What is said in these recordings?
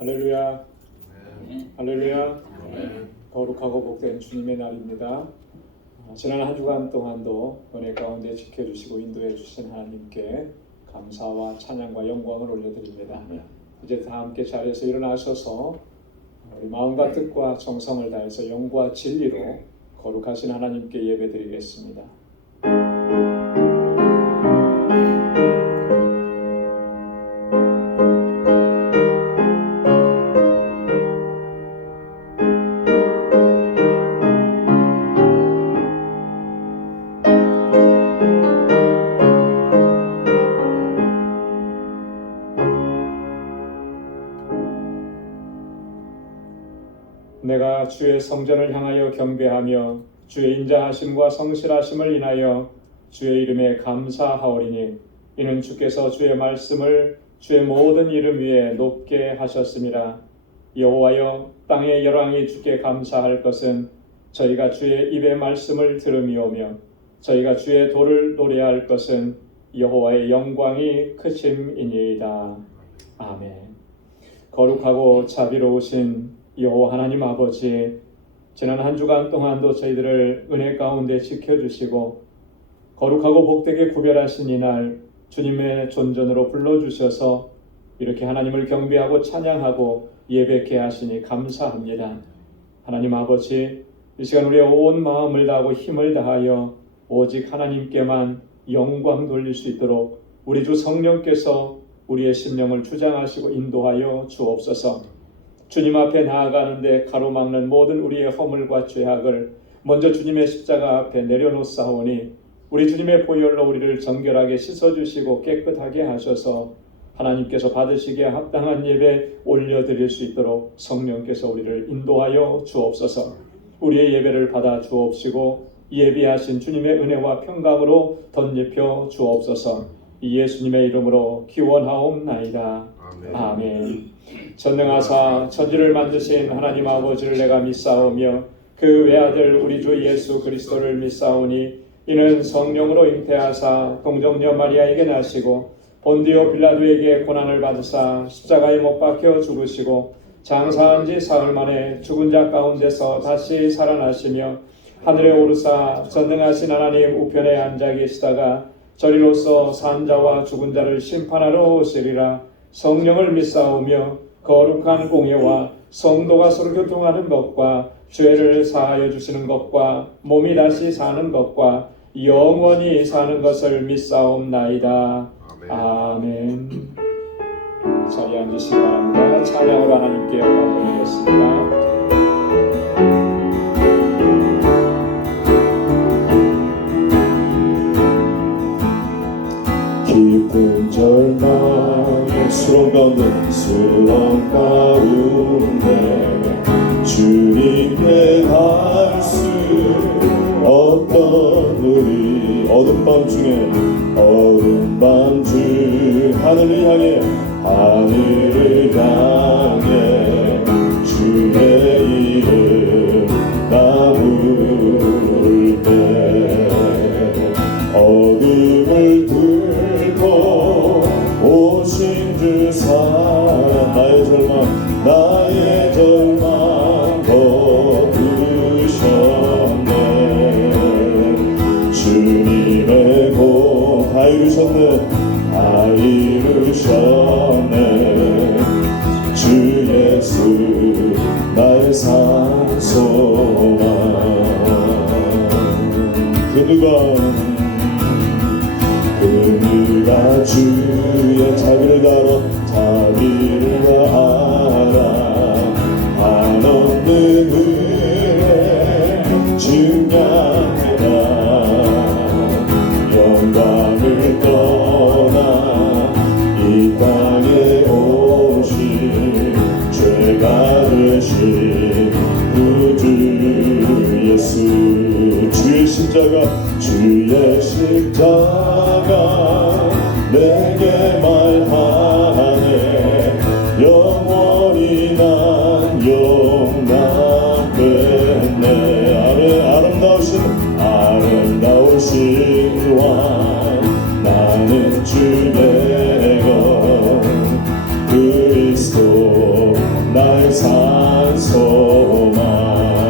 할렐루야. 네. 할렐루야. 네. 거룩하고 복된 주님의 날입니다. 지난 한 주간 동안도 은혜 가운데 지켜주시고 인도해 주신 하나님께 감사와 찬양과 영광을 올려드립니다. 이제 다 함께 자리에서 일어나셔서 우리 마음과 뜻과 정성을 다해서 영과 진리로 거룩하신 하나님께 예배드리겠습니다. 내가 주의 성전을 향하여 경배하며 주의 인자하심과 성실하심을 인하여 주의 이름에 감사하오리니 이는 주께서 주의 말씀을 주의 모든 이름 위에 높게 하셨습니다. 여호와여, 땅의 열왕이 주께 감사할 것은 저희가 주의 입의 말씀을 들음이오며 저희가 주의 도를 노래할 것은 여호와의 영광이 크심이니이다. 아멘. 거룩하고 자비로우신 여호와 하나님 아버지, 지난 한 주간 동안도 저희들을 은혜 가운데 지켜주시고 거룩하고 복되게 구별하신 이날 주님의 존전으로 불러주셔서 이렇게 하나님을 경배하고 찬양하고 예배케 하시니 감사합니다. 하나님 아버지, 이 시간 우리의 온 마음을 다하고 힘을 다하여 오직 하나님께만 영광 돌릴 수 있도록 우리 주 성령께서 우리의 심령을 주장하시고 인도하여 주옵소서. 주님 앞에 나아가는데 가로막는 모든 우리의 허물과 죄악을 먼저 주님의 십자가 앞에 내려놓사오니 우리 주님의 보혈로 우리를 정결하게 씻어주시고 깨끗하게 하셔서 하나님께서 받으시기에 합당한 예배 올려드릴 수 있도록 성령께서 우리를 인도하여 주옵소서. 우리의 예배를 받아 주옵시고 예비하신 주님의 은혜와 평강으로 덧입혀 주옵소서. 이 예수님의 이름으로 기원하옵나이다. 아멘. 전능하사 천지를 만드신 하나님 아버지를 내가 믿사오며 그 외아들 우리 주 예수 그리스도를 믿사오니 이는 성령으로 잉태하사 동정녀 마리아에게 나시고 본디오 빌라도에게 고난을 받으사 십자가에 못 박혀 죽으시고 장사한 지 사흘 만에 죽은 자 가운데서 다시 살아나시며 하늘에 오르사 전능하신 하나님 우편에 앉아 계시다가 저리로서 산 자와 죽은 자를 심판하러 오시리라. 성령을 믿사오며 거룩한 공예와 성도가 서로 교통하는 것과 죄를 사하여 주시는 것과 몸이 다시 사는 것과 영원히 사는 것을 믿사옵나이다. 아멘. 자리에 앉으시기 바랍니다. 찬양으로 하나님께 영광 돌리겠습니다. 깊은 절망의 수렁 가운데 주님께 갈 수 없던 우리 어둠 밤중 하늘을 향해 주의 이름 나 부를 때 어둠을 뚫고 오신 주 사랑 나의 절망 거두셨네. 주님의 공 다 이루셨네. 주 예수 나의 산 소망. 그 누가 주의 자비를 알아 한없는 은혜 증량하라. 영광을 떠나 이 땅에 오신 죄가 되신 구주 예수. 주의 십자가 내게 말하네. 영원히 난 용납했네. 아름다우신 왕 나는 주의 것 그리스도 나의 산소만.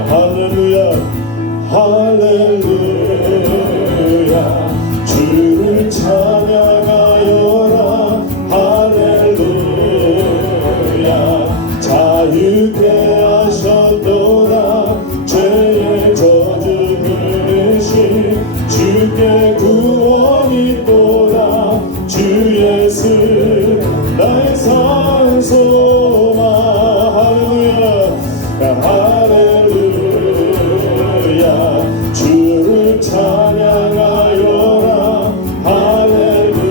할렐루야 할렐루야 주를 찬양하여라. 할렐루야 자유케 하셨도다. 죄의 저주 끊으신 주께 구원이 있도다. 주 예수 나의 산소만. 할렐루야 주를 찬양하여라. 할렐루야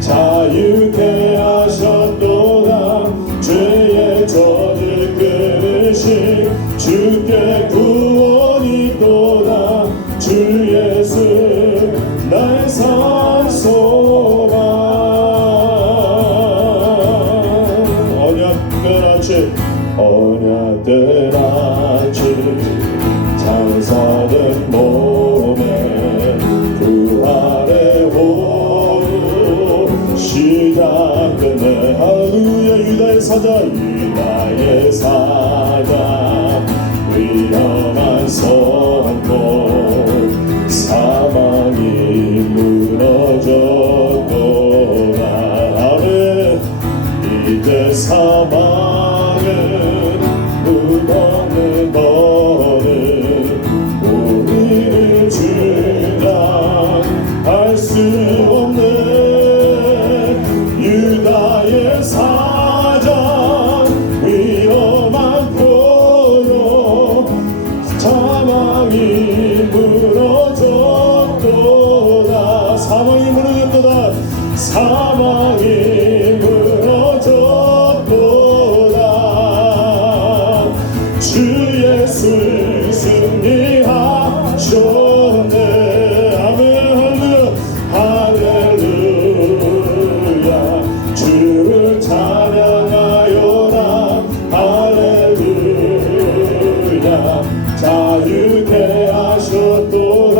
자유케 하셨도다. 죄의 저주 끊으신 주께 구원이 있도다. 주 예수 나의 산소만. 언약된 아침 장사된 몸에 부활의 호루 시작되네. 할렐루야 유다의 사자 유다의 사자 위험한 선포 사망이 무너졌도다. 아멘. 이제 사망은 무너는 너는 우리를 주장할 수 없네. 유다의 사자 위험한 표로 사망이 무너졌도다. 사망이 무너졌도다. 사망이 무너졌도다. 주 예수 승리하셨네. 아멘. 할렐루야 주를 찬양하여라. 할렐루야 자유케 하셨도다.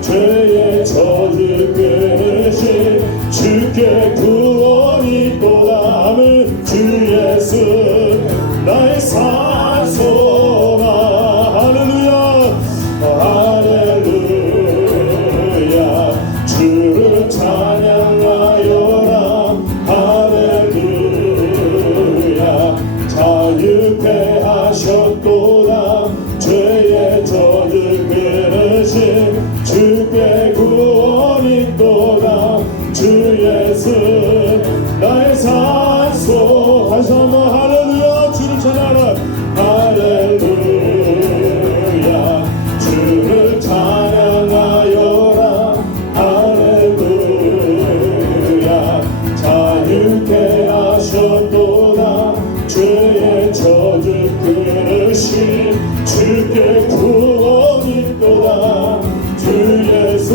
죄의 저주 끊으신 주께 구원이 있도다. 아멘. 주 예수 나의 산소만. 할렐루야 할렐루야 주를 찬양하여라. 할렐루야 자유케 하셨도다. 죄의 저주 끊으신 주께 구원이 있도다. 주 예수 나의 산소. 다시 한번 할렐루야 주를 찬양하라. 할렐루야 주를 찬양하여라. 할렐루야 자유케 하셨도다. 죄의 저주 끊으신 주께 구원이 있도다. 주 예수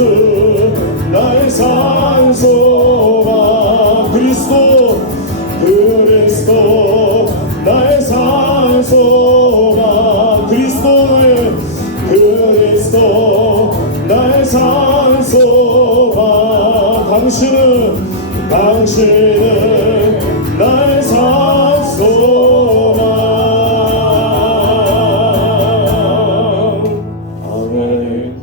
나의 산소만. 그리스도 나의 산소만. 그리스도 나의 산소만. 당신은 나의 산소만. 아멘.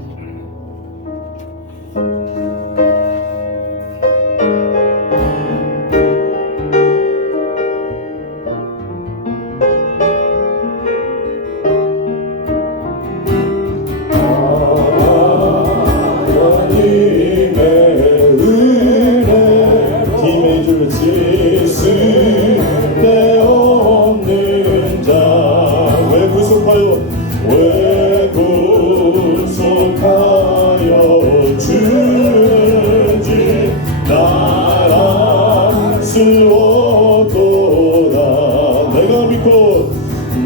내 없는 자 왜 구속하여 주는지 날 알 수 없도다.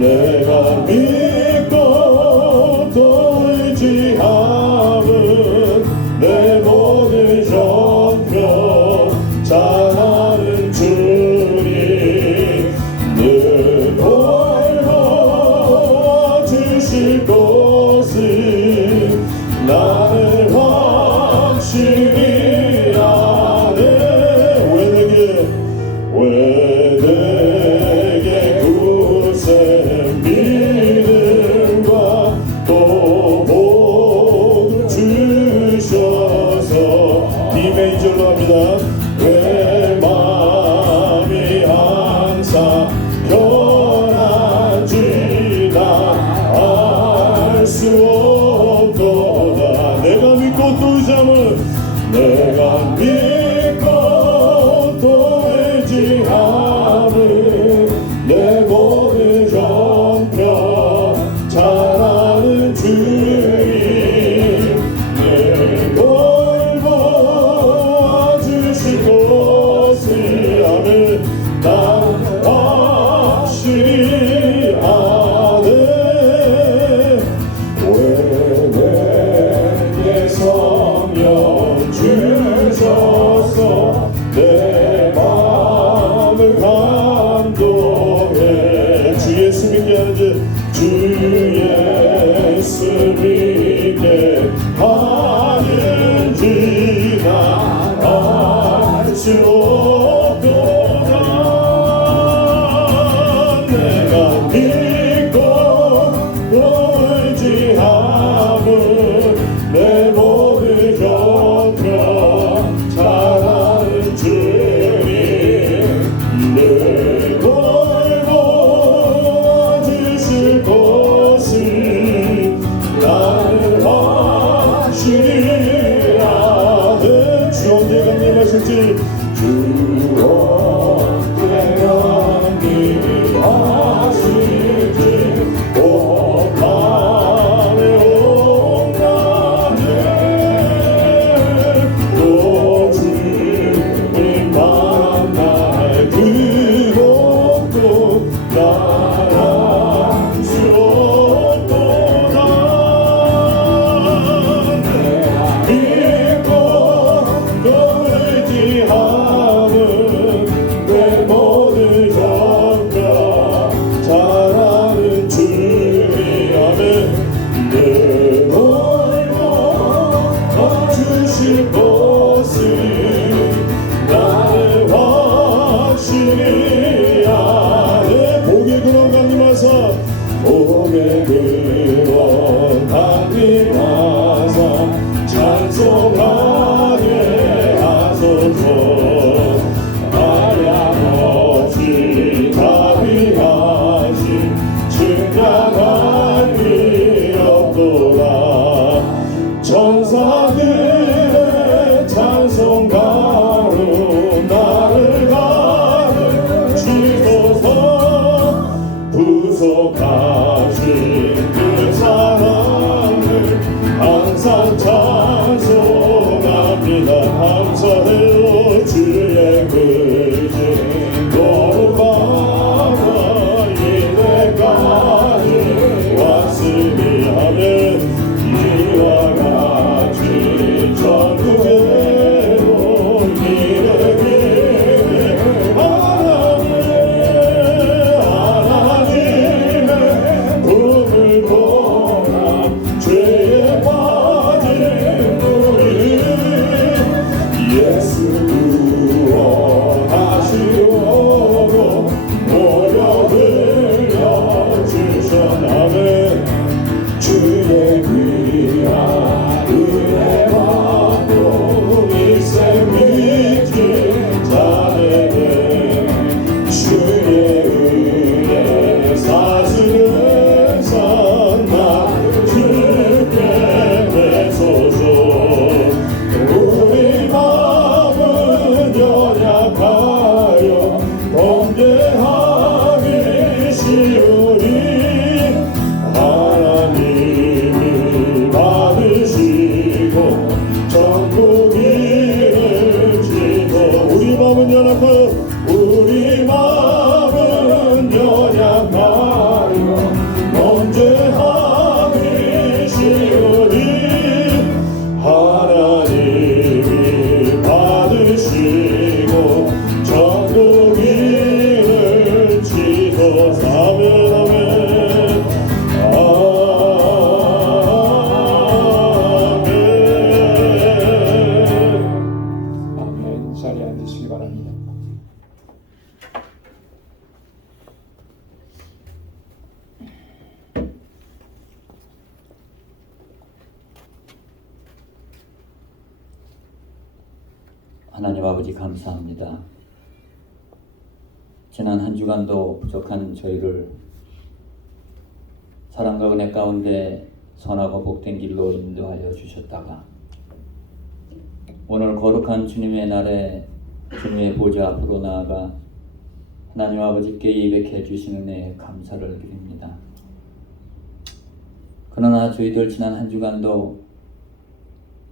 내가 믿고 또 의지함은 내 모든 형편 잘하는 주님 늘 돌봐주실 것을 나는 확실히 아네. 왜 내게 변하지 알 수 없도다. 내가 믿고 또 의지함을 내가 믿고 또 의지함을 내 모든 형편 잘 아는 주님 늘 돌보아 주실 것을 아는 난 확실히 아네. 왜 내게 성령 주셔서 내 마음을 감동해. 주 예수 믿게 하는지 주 예수 믿게 하는지 난 알 수 없도다. 내가 믿고 또 의지함을 내 모든 형편 잘 아는 주님 늘 돌보아 주실 것을 나는 확실히 아는. 주 언제 강림하실지 주 언제 강림하실지 오만에 온다네. 또 주님 만날 그것도 나랑 수 없도다. 믿고 또 의지함은 내 모든 형편 잘 아는 주님 아멘. 늘 돌보아 주실 것을 나는 확실히 아네. 복의 근원 강림하사 복의 근원 강림하사 찬송하게 하소서. 하염없이 자비하신 증량한 위엄도다. 천사들의 찬송가로 나를 가르치소서. 부족하신 그 사랑을 항상 찬송합니다. 감사해요 주의 의지 거룩하다. 이때까지 왔으니 하면 이와 같이 전국에도 이르기를 하나님의 품을 보라. 죄에 빠진 우리 예수 구원하시려고 노력 흘려주셨나면 주의 귀한 은혜 받고 일생 믿기 자네는 주의 은혜 사슬은 산나 주께 내소서. 우리 마음은 연약하여 범죄하기 쉬우니 하나님이 받으시고 전국 이르시고. 우리 마음은 연약하여 우리 마음은 연약하여 범죄하기 쉬우니 하나님이 받으시고 전국 이르시고. 아멘 아멘 아멘. 자리에 앉으시기 바랍니다. 하나님 아버지 감사합니다. 지난 한 주간도 부족한 저희를 사랑과 은혜 가운데 선하고 복된 길로 인도하여 주셨다가 오늘 거룩한 주님의 날에 주님의 보좌 앞으로 나아가 하나님 아버지께 예배해 주신 은혜에 감사를 드립니다. 그러나 저희들 지난 한 주간도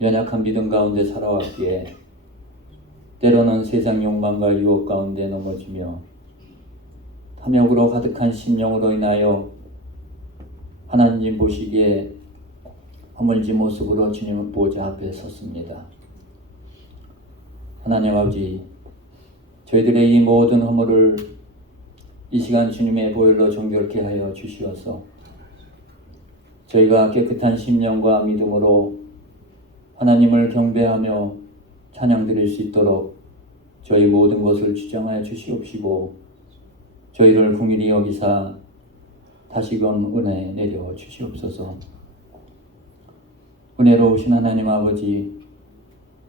연약한 믿음 가운데 살아왔기에 때로는 세상 욕망과 유혹 가운데 넘어지며 탐욕으로 가득한 심령으로 인하여 하나님 보시기에 허물진 모습으로 주님의 보좌 앞에 섰습니다. 하나님 아버지, 저희들의 이 모든 허물을 이 시간 주님의 보혈로 정결케 하여 주시어서 저희가 깨끗한 심령과 믿음으로 하나님을 경배하며 찬양 드릴 수 있도록 저희 모든 것을 주장하여 주시옵시고 저희를 긍휼히 여기사 다시금 은혜 내려 주시옵소서. 은혜로우신 하나님 아버지,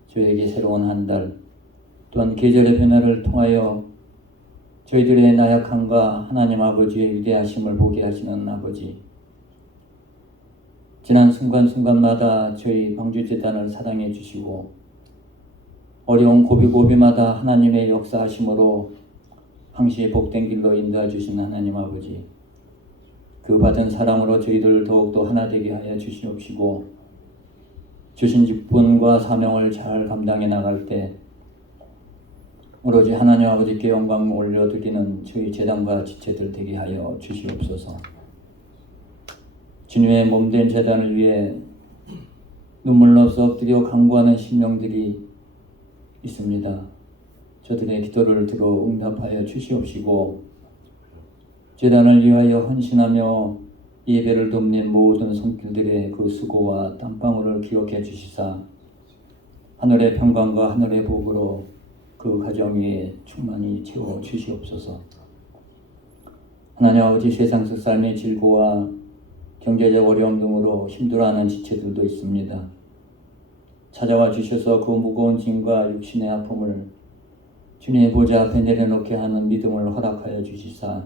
저에게 새로운 한 달 또한 계절의 변화를 통하여 저희들의 나약함과 하나님 아버지의 위대하심을 보게 하시는 아버지, 지난 순간순간마다 저희 방주재단을 사랑해 주시고 어려운 고비고비마다 하나님의 역사하심으로 항시 복된 길로 인도해 주신 하나님 아버지, 그 받은 사랑으로 저희들 더욱더 하나 되게 하여 주시옵시고 주신 직분과 사명을 잘 감당해 나갈 때 오로지 하나님 아버지께 영광 올려드리는 저희 재단과 지체들 되게 하여 주시옵소서. 주님의 몸된 재단을 위해 눈물로 엎드려 간구하는 심령들이 있습니다. 저들의 기도를 들어 응답하여 주시옵시고 재단을 위하여 헌신하며 예배를 돕는 모든 손길들의 그 수고와 땀방울을 기억해 주시사 하늘의 평강과 하늘의 복으로 그 가정 위에 충만히 채워 주시옵소서. 하나님 아버지, 세상 속 삶의 질고와 경제적 어려움 등으로 힘들어하는 지체들도 있습니다. 찾아와 주셔서 그 무거운 짐과 육신의 아픔을 주님의 보좌 앞에 내려놓게 하는 믿음을 허락하여 주시사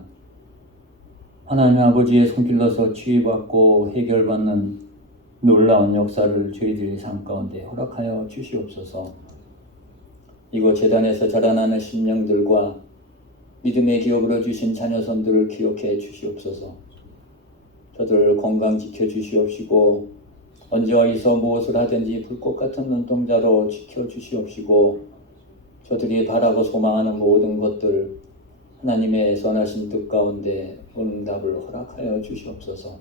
하나님 아버지의 손길로서 치유받고 해결받는 놀라운 역사를 저희들의 삶 가운데 허락하여 주시옵소서. 이곳 재단에서 자라나는 심령들과 믿음의 기업으로 주신 자녀선들을 기억해 주시옵소서. 저들을 건강 지켜 주시옵시고 언제 어디서 무엇을 하든지 불꽃 같은 눈동자로 지켜 주시옵시고 저들이 바라고 소망하는 모든 것들 하나님의 선하신 뜻 가운데 응답을 허락하여 주시옵소서.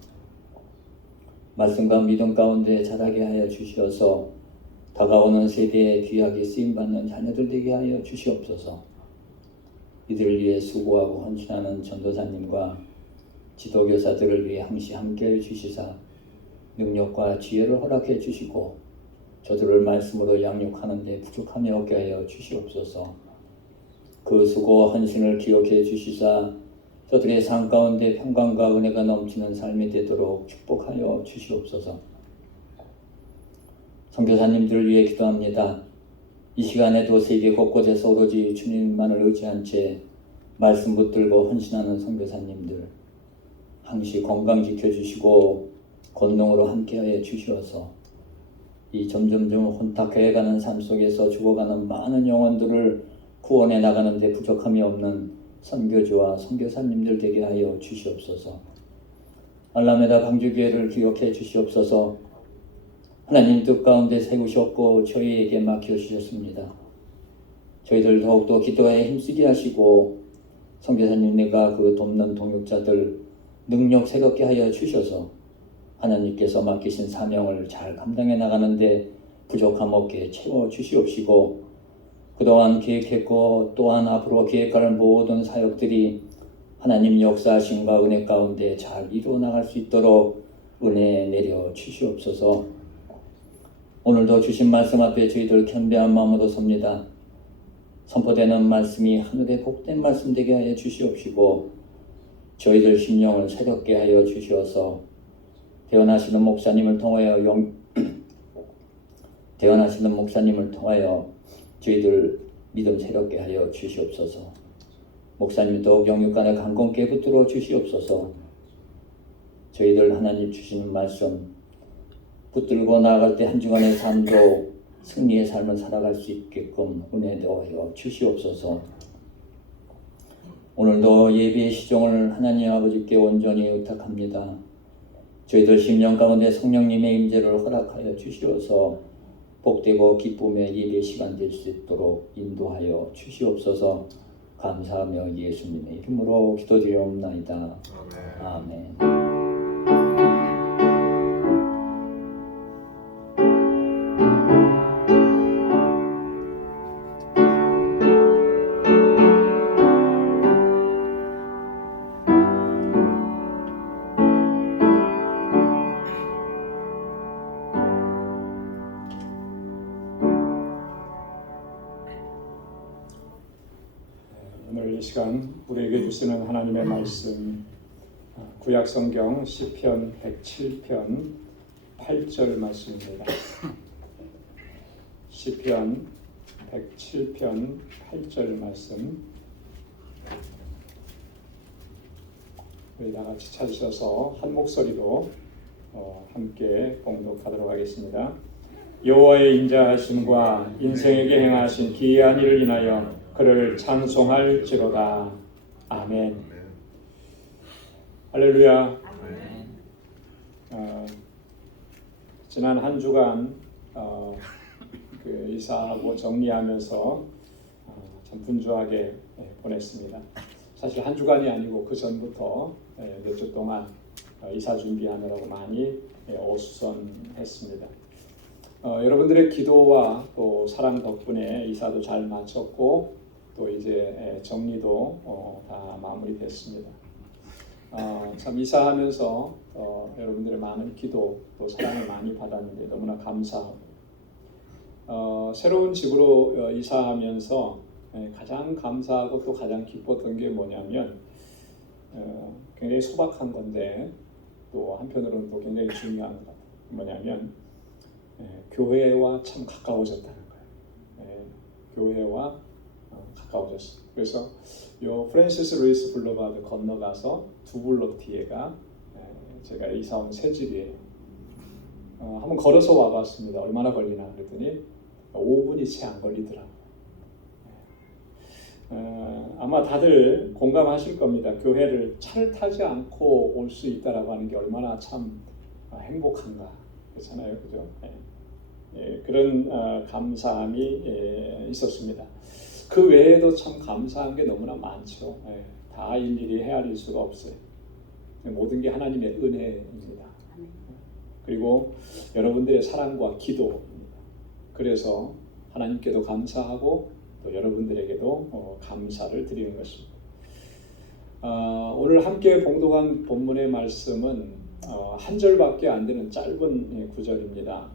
말씀과 믿음 가운데 자라게 하여 주시어서 다가오는 세대에 귀하게 쓰임받는 자녀들 되게 하여 주시옵소서. 이들을 위해 수고하고 헌신하는 전도사님과 지도교사들을 위해 항시 함께해 주시사 능력과 지혜를 허락해 주시고 저들을 말씀으로 양육하는 데 부족함이 없게 하여 주시옵소서. 그 수고 헌신을 기억해 주시사 저들의 삶 가운데 평강과 은혜가 넘치는 삶이 되도록 축복하여 주시옵소서. 선교사님들을 위해 기도합니다. 이 시간에도 세계 곳곳에서 오로지 주님만을 의지한 채 말씀 붙들고 헌신하는 선교사님들 항시 건강 지켜주시고 권능으로 함께하여 주시어서 이 점점점 혼탁해가는 삶 속에서 죽어가는 많은 영혼들을 구원해 나가는 데 부족함이 없는 선교주와 선교사님들 되게 하여 주시옵소서. 알라메다 방주교회를 기억해 주시옵소서. 하나님 뜻 가운데 세우셨고 저희에게 맡겨주셨습니다. 저희들 더욱더 기도에 힘쓰게 하시고 선교사님 내가 그 돕는 동역자들 능력 새롭게 하여 주셔서 하나님께서 맡기신 사명을 잘 감당해 나가는데 부족함 없게 채워 주시옵시고 그동안 계획했고 또한 앞으로 계획할 모든 사역들이 하나님 역사하심과 은혜 가운데 잘 이루어 나갈 수 있도록 은혜 내려 주시옵소서. 오늘도 주신 말씀 앞에 저희들 겸비한 마음으로 섭니다. 선포되는 말씀이 하늘의 복된 말씀 되게 하여 주시옵시고 저희들 심령을 새롭게 하여 주시어서 대언하시는 목사님을 통하여 저희들 믿음 새롭게 하여 주시옵소서. 목사님 더욱 영육간에 강건케 붙들어 주시옵소서. 저희들 하나님 주시는 말씀 붙들고 나아갈 때 한 주간의 삶도 승리의 삶을 살아갈 수 있게끔 은혜도하여 주시옵소서. 오늘도 예배의 시종을 하나님 아버지께 온전히 의탁합니다. 저희들 심령 가운데 성령님의 임재를 허락하여 주시어서 복되고 기쁨의 예배 시간 될 수 있도록 인도하여 주시옵소서. 감사하며 예수님의 이름으로 기도드리옵나이다. 아멘. 오늘 이 시간 우리에게 주시는 하나님의 말씀 구약 성경 시편 107편 8절 말씀입니다. 시편 107편 8절 말씀 우리 다 같이 찾으셔서 한 목소리로 함께 봉독하도록 하겠습니다. 여호와의 인자하심과 인생에게 행하신 기이한 일을 인하여 그를 찬송할지로다. 아멘. 할렐루야. 지난 한 주간 이사하고 정리하면서 참 분주하게 보냈습니다. 사실 한 주간이 아니고 그 전부터 몇 주 동안 이사 준비하느라고 많이 어수선했습니다. 여러분들의 기도와 또 사랑 덕분에 이사도 잘 마쳤고 또 이제 정리도 다 마무리됐습니다. 참 이사하면서 여러분들의 많은 기도 또 사랑을 많이 받았는데 너무나 감사하고 새로운 집으로 이사하면서 가장 감사하고 또 가장 기뻤던 게 뭐냐면 굉장히 소박한 건데 또 한편으로는 또 굉장히 중요한 것 같아요. 뭐냐면 교회와 참 가까워졌다는 거예요. 교회와 가까워졌어요. 그래서 요 프랜시스 루이스 블루바드 건너가서 두 블록 뒤에가 제가 이사 온 새 집이에요. 한번 걸어서 와봤습니다. 얼마나 걸리나 그랬더니 5분이 채 안 걸리더라고요. 아마 다들 공감하실 겁니다. 교회를 차를 타지 않고 올 수 있다라고 하는 게 얼마나 참 행복한가. 그렇잖아요, 그죠? 그런 감사함이 있었습니다. 그 외에도 참 감사한 게 너무나 많죠. 다 일일이 헤아릴 수가 없어요. 모든 게 하나님의 은혜입니다. 그리고 여러분들의 사랑과 기도입니다. 그래서 하나님께도 감사하고 또 여러분들에게도 감사를 드리는 것입니다. 오늘 함께 봉독한 본문의 말씀은 한 절밖에 안 되는 짧은 구절입니다.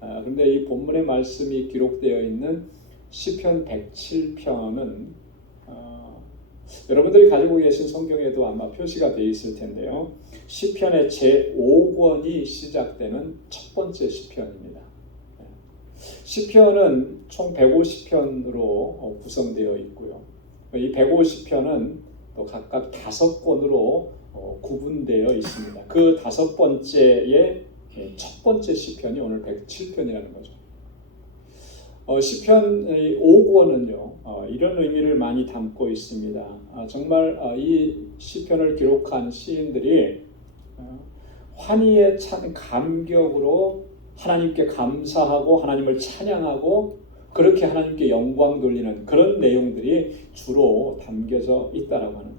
그런데 이 본문의 말씀이 기록되어 있는 시편 107편은 여러분들이 가지고 계신 성경에도 아마 표시가 되어 있을 텐데요. 시편의 제5권이 시작되는 첫 번째 시편입니다. 시편은 총 150편으로 구성되어 있고요. 이 150편은 또 각각 5권으로 구분되어 있습니다. 그 5번째의 첫 번째 시편이 오늘 107편이라는 거죠. 시편 5권은요 이런 의미를 많이 담고 있습니다. 정말 이 시편을 기록한 시인들이 환희에 찬 감격으로 하나님께 감사하고 하나님을 찬양하고 그렇게 하나님께 영광 돌리는 그런 내용들이 주로 담겨져 있다라고 하는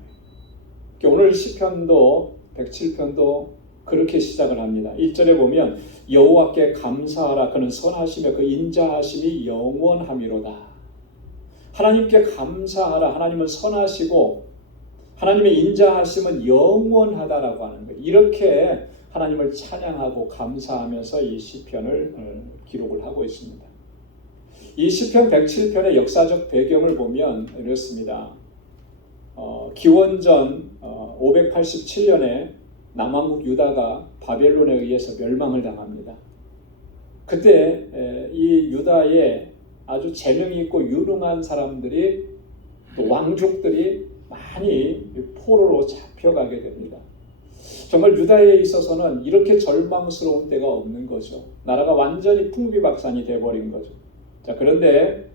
거예요. 오늘 시편도 107편도 그렇게 시작을 합니다. 1절에 보면 여호와께 감사하라 그는 선하시며 그 인자하심이 영원함이로다. 하나님께 감사하라. 하나님은 선하시고 하나님의 인자하심은 영원하다라고 하는 거예요. 이렇게 하나님을 찬양하고 감사하면서 이 시편을 기록을 하고 있습니다. 이 시편 107편의 역사적 배경을 보면 이렇습니다. 기원전 587년에 남왕국 유다가 바벨론에 의해서 멸망을 당합니다. 그때 이 유다에 아주 재능 있고 유능한 사람들이 또 왕족들이 많이 포로로 잡혀가게 됩니다. 정말 유다에 있어서는 이렇게 절망스러운 때가 없는 거죠. 나라가 완전히 풍비박산이 돼버린 거죠. 자, 그런데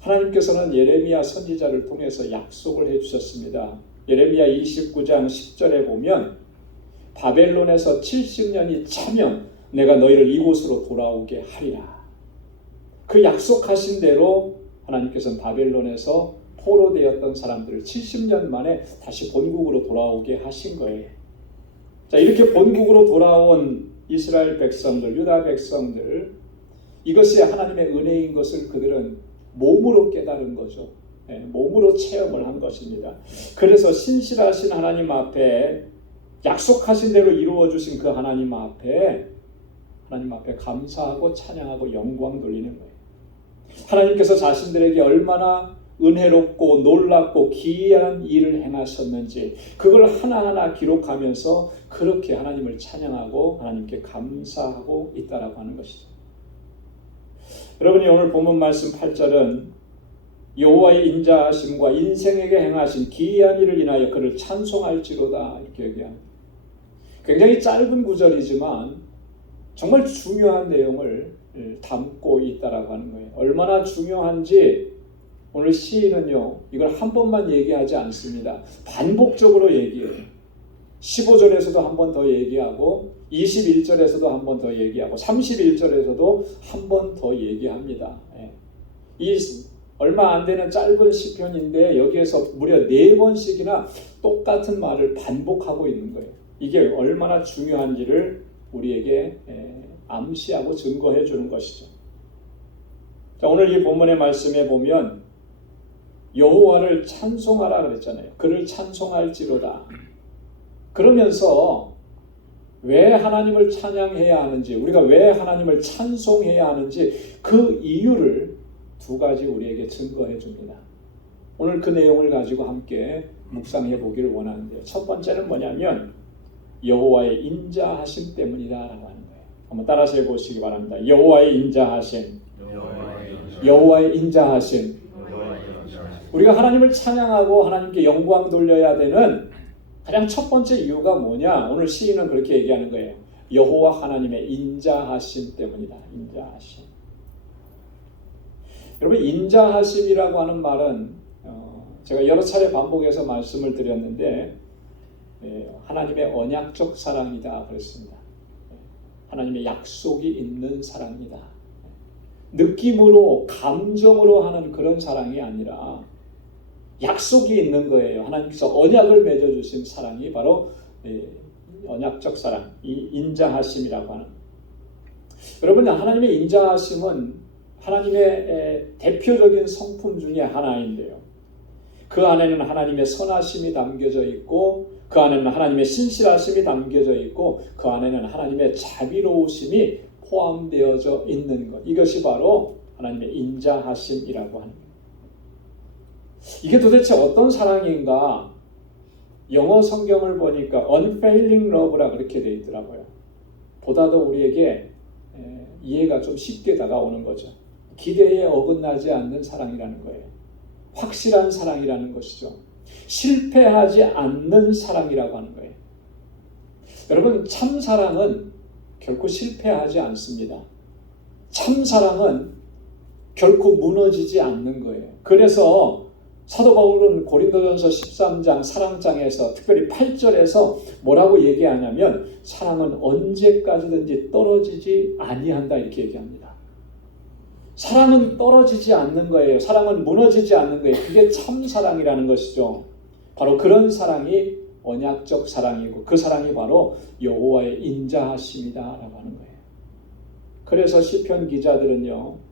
하나님께서는 예레미야 선지자를 통해서 약속을 해주셨습니다. 예레미야 29장 10절에 보면 바벨론에서 70년이 차면 내가 너희를 이곳으로 돌아오게 하리라. 그 약속하신 대로 하나님께서는 바벨론에서 포로되었던 사람들을 70년 만에 다시 본국으로 돌아오게 하신 거예요. 자, 이렇게 본국으로 돌아온 이스라엘 백성들, 유다 백성들, 이것이 하나님의 은혜인 것을 그들은 몸으로 깨달은 거죠. 몸으로 체험을 한 것입니다. 그래서 신실하신 하나님 앞에 약속하신 대로 이루어 주신 그 하나님 앞에 감사하고 찬양하고 영광 돌리는 거예요. 하나님께서 자신들에게 얼마나 은혜롭고 놀랍고 기이한 일을 행하셨는지 그걸 하나하나 기록하면서 그렇게 하나님을 찬양하고 하나님께 감사하고 있다라고 하는 것이죠. 여러분이 오늘 본문 말씀 8절은 여호와의 인자하심과 인생에게 행하신 기이한 일을 인하여 그를 찬송할지로다 이렇게 얘기합니다. 굉장히 짧은 구절이지만 정말 중요한 내용을 담고 있다라고 하는 거예요. 얼마나 중요한지 오늘 시인은요, 이걸 한 번만 얘기하지 않습니다. 반복적으로 얘기해요. 15절에서도 한 번 더 얘기하고 21절에서도 한 번 더 얘기하고 31절에서도 한 번 더 얘기합니다. 이 얼마 안 되는 짧은 시편인데 여기에서 무려 4번씩이나 똑같은 말을 반복하고 있는 거예요. 이게 얼마나 중요한지를 우리에게 암시하고 증거해 주는 것이죠. 자, 오늘 이 본문의 말씀에 보면 여호와를 찬송하라 그랬잖아요. 그를 찬송할지로다. 그러면서 왜 하나님을 찬양해야 하는지, 우리가 왜 하나님을 찬송해야 하는지 그 이유를 2가지 우리에게 증거해 줍니다. 오늘 그 내용을 가지고 함께 묵상해 보기를 원하는데요. 첫 번째는 뭐냐면 여호와의 인자하심 때문이다라고 하는 거예요. 한번 따라서 해보시기 바랍니다. 여호와의 인자하심. 여호와의 인자하심. 우리가 하나님을 찬양하고 하나님께 영광 돌려야 되는 가장 첫 번째 이유가 뭐냐? 오늘 시인은 그렇게 얘기하는 거예요. 여호와 하나님의 인자하심 때문이다. 인자하심. 여러분, 인자하심이라고 하는 말은 제가 여러 차례 반복해서 말씀을 드렸는데 하나님의 언약적 사랑이다 그랬습니다. 하나님의 약속이 있는 사랑이다. 느낌으로 감정으로 하는 그런 사랑이 아니라 약속이 있는 거예요. 하나님께서 언약을 맺어주신 사랑이 바로 언약적 사랑, 이 인자하심이라고 하는. 여러분, 하나님의 인자하심은 하나님의 대표적인 성품 중에 하나인데요. 그 안에는 하나님의 선하심이 담겨져 있고 그 안에는 하나님의 신실하심이 담겨져 있고 그 안에는 하나님의 자비로우심이 포함되어져 있는 것. 이것이 바로 하나님의 인자하심이라고 하는 것. 이게 도대체 어떤 사랑인가? 영어 성경을 보니까 unfailing love라 그렇게 되어 있더라고요. 보다 더 우리에게 이해가 좀 쉽게 다가오는 거죠. 기대에 어긋나지 않는 사랑이라는 거예요. 확실한 사랑이라는 것이죠. 실패하지 않는 사랑이라고 하는 거예요. 여러분, 참 사랑은 결코 실패하지 않습니다. 참 사랑은 결코 무너지지 않는 거예요. 그래서 사도 바울은 고린도전서 13장 사랑장에서 특별히 8절에서 뭐라고 얘기하냐면 사랑은 언제까지든지 떨어지지 아니한다 이렇게 얘기합니다. 사랑은 떨어지지 않는 거예요. 사랑은 무너지지 않는 거예요. 그게 참 사랑이라는 것이죠. 바로 그런 사랑이 언약적 사랑이고 그 사랑이 바로 여호와의 인자하심이다라고 하는 거예요. 그래서 시편 기자들은요,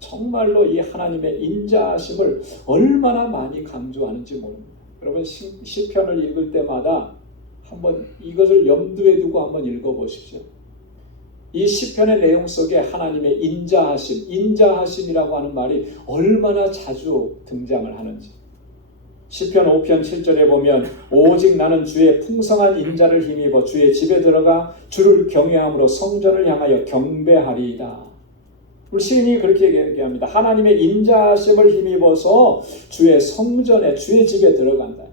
정말로 이 하나님의 인자하심을 얼마나 많이 강조하는지 모릅니다. 여러분, 시편을 읽을 때마다 한번 이것을 염두에 두고 한번 읽어보십시오. 이 시편의 내용 속에 하나님의 인자하심, 인자하심이라고 하는 말이 얼마나 자주 등장을 하는지. 시편 5편 7절에 보면 오직 나는 주의 풍성한 인자를 힘입어 주의 집에 들어가 주를 경외함으로 성전을 향하여 경배하리이다. 우리 시인이 그렇게 얘기합니다. 하나님의 인자하심을 힘입어서 주의 성전에 주의 집에 들어간다.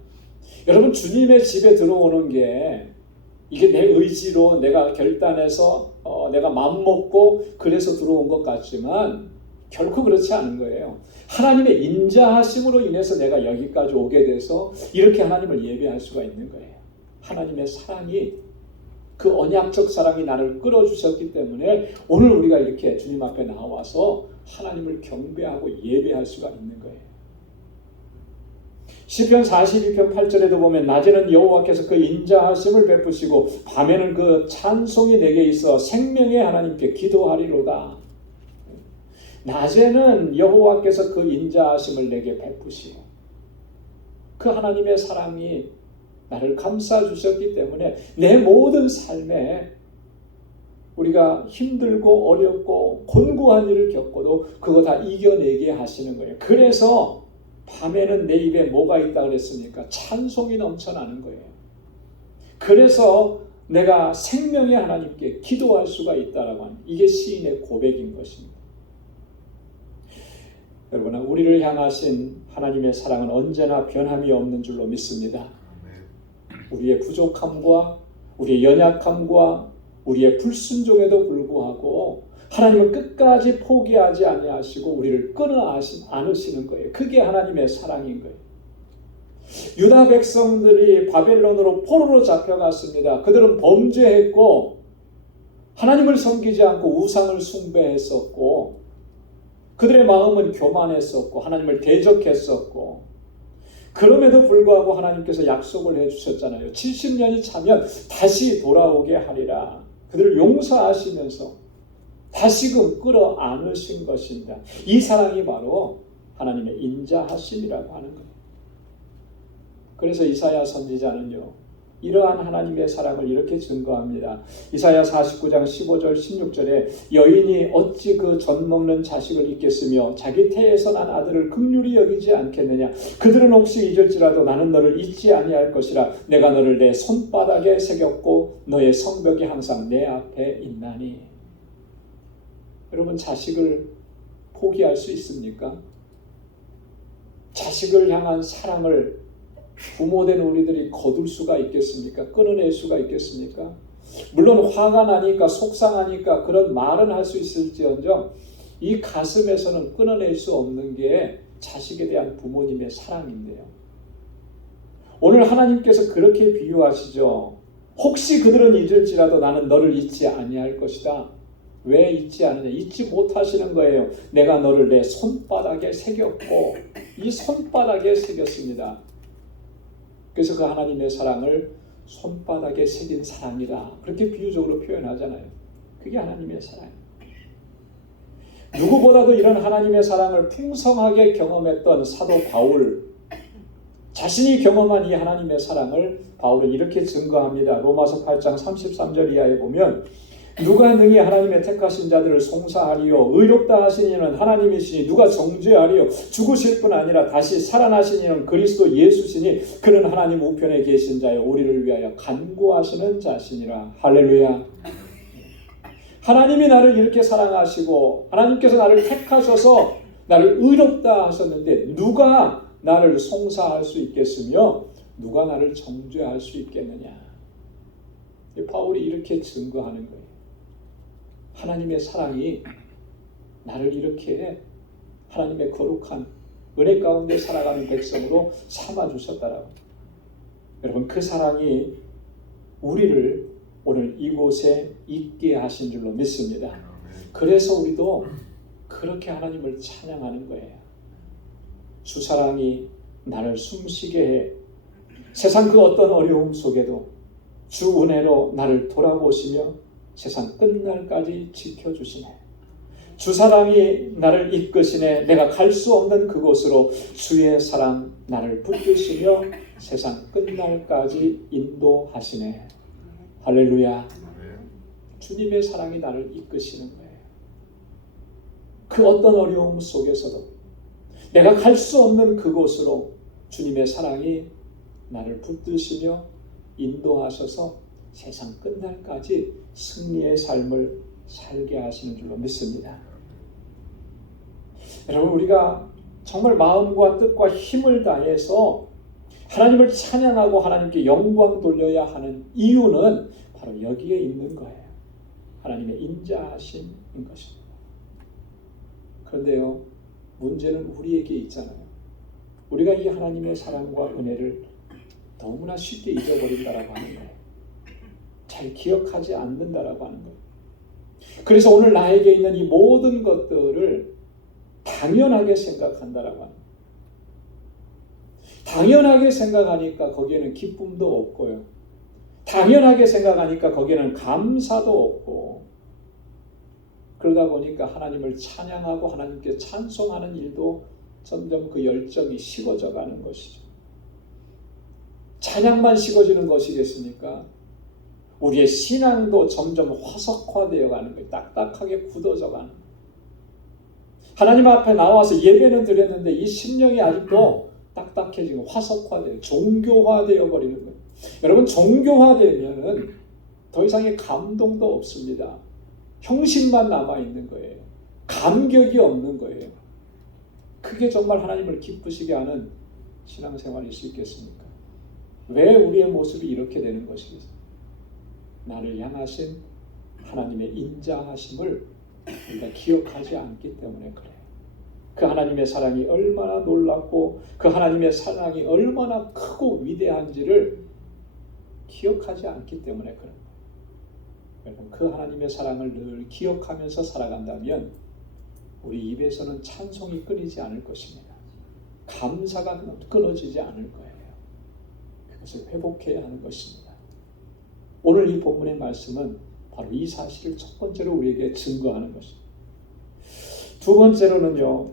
여러분, 주님의 집에 들어오는 게 이게 내 의지로 내가 결단해서 내가 마음먹고 그래서 들어온 것 같지만 결코 그렇지 않은 거예요. 하나님의 인자하심으로 인해서 내가 여기까지 오게 돼서 이렇게 하나님을 예배할 수가 있는 거예요. 하나님의 사랑이, 그 언약적 사랑이 나를 끌어주셨기 때문에 오늘 우리가 이렇게 주님 앞에 나와서 하나님을 경배하고 예배할 수가 있는 거예요. 시편 42편 8절에도 보면 낮에는 여호와께서 그 인자하심을 베푸시고 밤에는 그 찬송이 내게 있어 생명의 하나님께 기도하리로다. 낮에는 여호와께서 그 인자하심을 내게 베푸시고 그 하나님의 사랑이 나를 감싸 주셨기 때문에 내 모든 삶에 우리가 힘들고 어렵고 곤고한 일을 겪어도 그거 다 이겨내게 하시는 거예요. 그래서 밤에는 내 입에 뭐가 있다 그랬습니까? 찬송이 넘쳐나는 거예요. 그래서 내가 생명의 하나님께 기도할 수가 있다라고 하는, 이게 시인의 고백인 것입니다. 여러분, 우리를 향하신 하나님의 사랑은 언제나 변함이 없는 줄로 믿습니다. 우리의 부족함과 우리의 연약함과 우리의 불순종에도 불구하고 하나님은 끝까지 포기하지 아니하시고 우리를 끊어 안으시는 거예요. 그게 하나님의 사랑인 거예요. 유다 백성들이 바벨론으로 포로로 잡혀갔습니다. 그들은 범죄했고 하나님을 섬기지 않고 우상을 숭배했었고 그들의 마음은 교만했었고 하나님을 대적했었고 그럼에도 불구하고 하나님께서 약속을 해주셨잖아요. 70년이 차면 다시 돌아오게 하리라. 그들을 용서하시면서 다시금 끌어안으신 것입니다. 이 사랑이 바로 하나님의 인자하심이라고 하는 거예요. 그래서 이사야 선지자는요, 이러한 하나님의 사랑을 이렇게 증거합니다. 이사야 49장 15절 16절에 여인이 어찌 그 젖 먹는 자식을 잊겠으며 자기 태에서 난 아들을 긍휼히 여기지 않겠느냐. 그들은 혹시 잊을지라도 나는 너를 잊지 아니할 것이라. 내가 너를 내 손바닥에 새겼고 너의 성벽이 항상 내 앞에 있나니. 여러분, 자식을 포기할 수 있습니까? 자식을 향한 사랑을 부모된 우리들이 거둘 수가 있겠습니까? 끊어낼 수가 있겠습니까? 물론 화가 나니까 속상하니까 그런 말은 할 수 있을지언정 이 가슴에서는 끊어낼 수 없는 게 자식에 대한 부모님의 사랑인데요. 오늘 하나님께서 그렇게 비유하시죠. 혹시 그들은 잊을지라도 나는 너를 잊지 아니할 것이다. 왜 잊지 않느냐? 잊지 못하시는 거예요. 내가 너를 내 손바닥에 새겼고, 이 손바닥에 새겼습니다. 그래서 그 하나님의 사랑을 손바닥에 새긴 사랑이다. 그렇게 비유적으로 표현하잖아요. 그게 하나님의 사랑이에요. 누구보다도 이런 하나님의 사랑을 풍성하게 경험했던 사도 바울, 자신이 경험한 이 하나님의 사랑을 바울은 이렇게 증거합니다. 로마서 8장 33절 이하에 보면 누가 능히 하나님의 택하신 자들을 송사하리요. 의롭다 하신 이는 하나님이시니 누가 정죄하리요. 죽으실 뿐 아니라 다시 살아나신 이는 그리스도 예수시니 그는 하나님 우편에 계신 자여 우리를 위하여 간구하시는 자시니라. 할렐루야. 하나님이 나를 이렇게 사랑하시고 하나님께서 나를 택하셔서 나를 의롭다 하셨는데 누가 나를 송사할 수 있겠으며 누가 나를 정죄할 수 있겠느냐. 바울이 이렇게 증거하는 거예요. 하나님의 사랑이 나를 이렇게 하나님의 거룩한 은혜 가운데 살아가는 백성으로 삼아주셨다라고. 여러분, 그 사랑이 우리를 오늘 이곳에 있게 하신 줄로 믿습니다. 그래서 우리도 그렇게 하나님을 찬양하는 거예요. 주 사랑이 나를 숨쉬게 해 세상 그 어떤 어려움 속에도 주 은혜로 나를 돌아보시며 세상 끝날까지 지켜주시네. 주 사랑이 나를 이끄시네. 내가 갈 수 없는 그곳으로 주의 사랑 나를 붙드시며 세상 끝날까지 인도하시네. 할렐루야. 주님의 사랑이 나를 이끄시는 거예요. 그 어떤 어려움 속에서도 내가 갈 수 없는 그곳으로 주님의 사랑이 나를 붙드시며 인도하셔서 세상 끝날까지 승리의 삶을 살게 하시는 줄로 믿습니다. 여러분, 우리가 정말 마음과 뜻과 힘을 다해서 하나님을 찬양하고 하나님께 영광 돌려야 하는 이유는 바로 여기에 있는 거예요. 하나님의 인자하심인 것입니다. 그런데요, 문제는 우리에게 있잖아요. 우리가 이 하나님의 사랑과 은혜를 너무나 쉽게 잊어버린다라고 하는 거예요. 잘 기억하지 않는다라고 하는 거예요. 그래서 오늘 나에게 있는 이 모든 것들을 당연하게 생각한다라고 하는 거예요. 당연하게 생각하니까 거기에는 기쁨도 없고요. 당연하게 생각하니까 거기에는 감사도 없고, 그러다 보니까 하나님을 찬양하고 하나님께 찬송하는 일도 점점 그 열정이 식어져 가는 것이죠. 찬양만 식어지는 것이겠습니까? 우리의 신앙도 점점 화석화되어 가는 거예요. 딱딱하게 굳어져 가는 거예요. 하나님 앞에 나와서 예배는 드렸는데 이 심령이 아직도 딱딱해지고 화석화되어 종교화되어 버리는 거예요. 여러분, 종교화되면은 더 이상의 감동도 없습니다. 형식만 남아있는 거예요. 감격이 없는 거예요. 그게 정말 하나님을 기쁘시게 하는 신앙생활일 수 있겠습니까? 왜 우리의 모습이 이렇게 되는 것이겠습니까? 나를 향하신 하나님의 인자하심을 우리가 기억하지 않기 때문에 그래요. 그 하나님의 사랑이 얼마나 놀랍고 그 하나님의 사랑이 얼마나 크고 위대한지를 기억하지 않기 때문에 그래요. 여러분, 그 하나님의 사랑을 늘 기억하면서 살아간다면 우리 입에서는 찬송이 끊이지 않을 것입니다. 감사가 끊어지지 않을 거예요. 그것을 회복해야 하는 것입니다. 오늘 이 본문의 말씀은 바로 이 사실을 첫 번째로 우리에게 증거하는 것입니다. 두 번째로는요,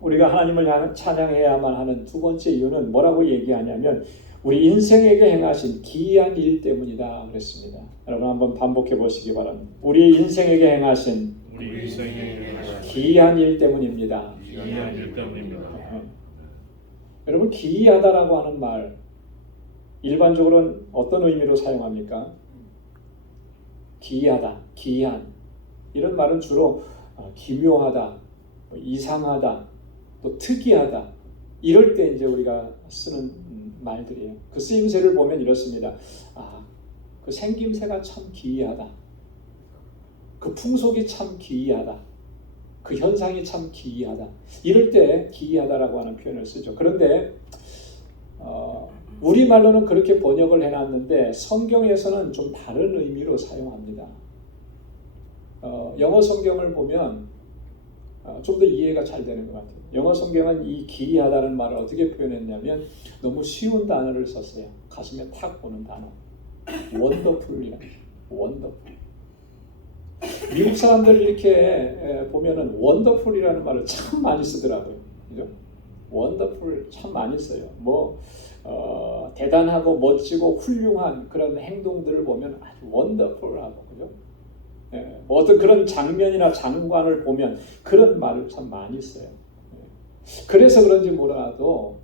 우리가 하나님을 찬양해야만 하는 두 번째 이유는 뭐라고 얘기하냐면 우리 인생에게 행하신 기이한 일 때문이다 그랬습니다. 여러분 한번 반복해 보시기 바랍니다. 우리 인생에게 행하신 기이한 일 때문입니다. 기이한 일 때문입니다. 네. 여러분, 기이하다라고 하는 말 일반적으로는 어떤 의미로 사용합니까? 기이하다, 기이한 이런 말은 주로 기묘하다, 이상하다, 또 특이하다 이럴 때 이제 우리가 쓰는 말들이에요. 그 쓰임새를 보면 이렇습니다. 그 생김새가 참 기이하다. 그 풍속이 참 기이하다. 그 현상이 참 기이하다. 이럴 때 기이하다라고 하는 표현을 쓰죠. 그런데 우리말로는 그렇게 번역을 해놨는데 성경에서는 좀 다른 의미로 사용합니다. 영어 성경을 보면 좀 더 이해가 잘 되는 것 같아요. 영어 성경은 이 기이하다는 말을 어떻게 표현했냐면 너무 쉬운 단어를 썼어요. 가슴에 탁 오는 단어. 원더풀이라는 거예요. 원더풀. 미국 사람들 이렇게 보면은 원더풀이라는 말을 참 많이 쓰더라고요. 그죠? 원더풀 참 많이 써요. 대단하고 멋지고 훌륭한 그런 행동들을 보면 아주 원더풀하고, 그죠? 어떤 그런 장면이나 장관을 보면 그런 말을 참 많이 써요. 그래서 그런지 몰라도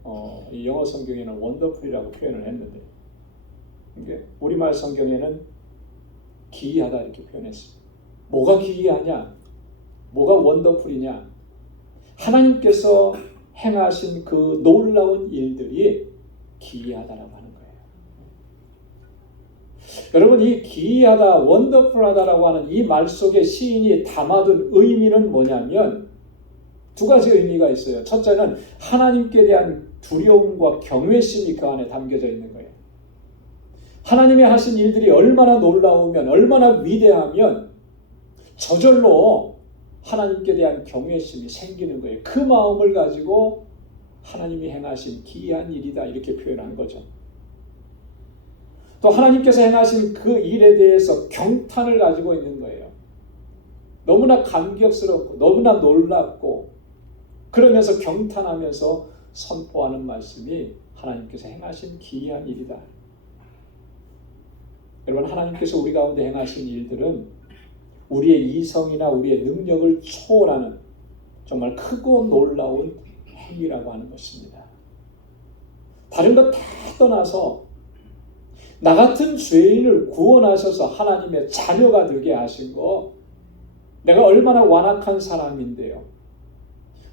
이 영어 성경에는 원더풀이라고 표현을 했는데 우리말 성경에는 기이하다 이렇게 표현했습니다. 뭐가 기이하냐? 뭐가 원더풀이냐? 하나님께서 행하신 그 놀라운 일들이 기이하다라고 하는 거예요. 여러분, 이 기이하다, 원더풀하다라고 하는 이 말 속에 시인이 담아둔 의미는 뭐냐면 두 가지 의미가 있어요. 첫째는 하나님께 대한 두려움과 경외심이 그 안에 담겨져 있는 거예요. 하나님이 하신 일들이 얼마나 놀라우면, 얼마나 위대하면 저절로 하나님께 대한 경외심이 생기는 거예요. 그 마음을 가지고 하나님이 행하신 기이한 일이다 이렇게 표현한 거죠. 또 하나님께서 행하신 그 일에 대해서 경탄을 가지고 있는 거예요. 너무나 감격스럽고 너무나 놀랍고 그러면서 경탄하면서 선포하는 말씀이 하나님께서 행하신 기이한 일이다. 여러분, 하나님께서 우리 가운데 행하신 일들은 우리의 이성이나 우리의 능력을 초월하는 정말 크고 놀라운 행위라고 하는 것입니다. 다른 것 다 떠나서 나 같은 죄인을 구원하셔서 하나님의 자녀가 되게 하신 거, 내가 얼마나 완악한 사람인데요.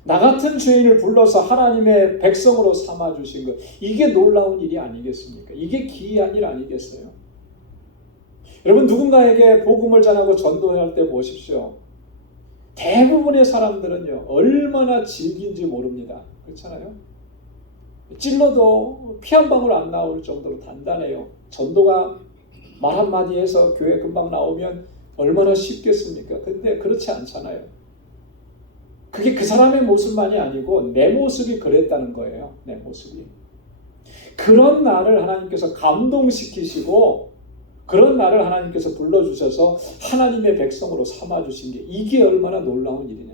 나 같은 죄인을 불러서 하나님의 백성으로 삼아주신 것, 이게 놀라운 일이 아니겠습니까? 이게 기이한 일 아니겠어요? 여러분, 누군가에게 복음을 전하고 전도할 때 보십시오. 대부분의 사람들은요, 얼마나 질긴지 모릅니다. 그렇잖아요? 찔러도 피 한 방울 안 나올 정도로 단단해요. 전도가 말 한마디 해서 교회 금방 나오면 얼마나 쉽겠습니까? 근데 그렇지 않잖아요. 그게 그 사람의 모습만이 아니고 내 모습이 그랬다는 거예요. 내 모습이. 그런 나를 하나님께서 감동시키시고 그런 나를 하나님께서 불러주셔서 하나님의 백성으로 삼아주신 게, 이게 얼마나 놀라운 일이냐.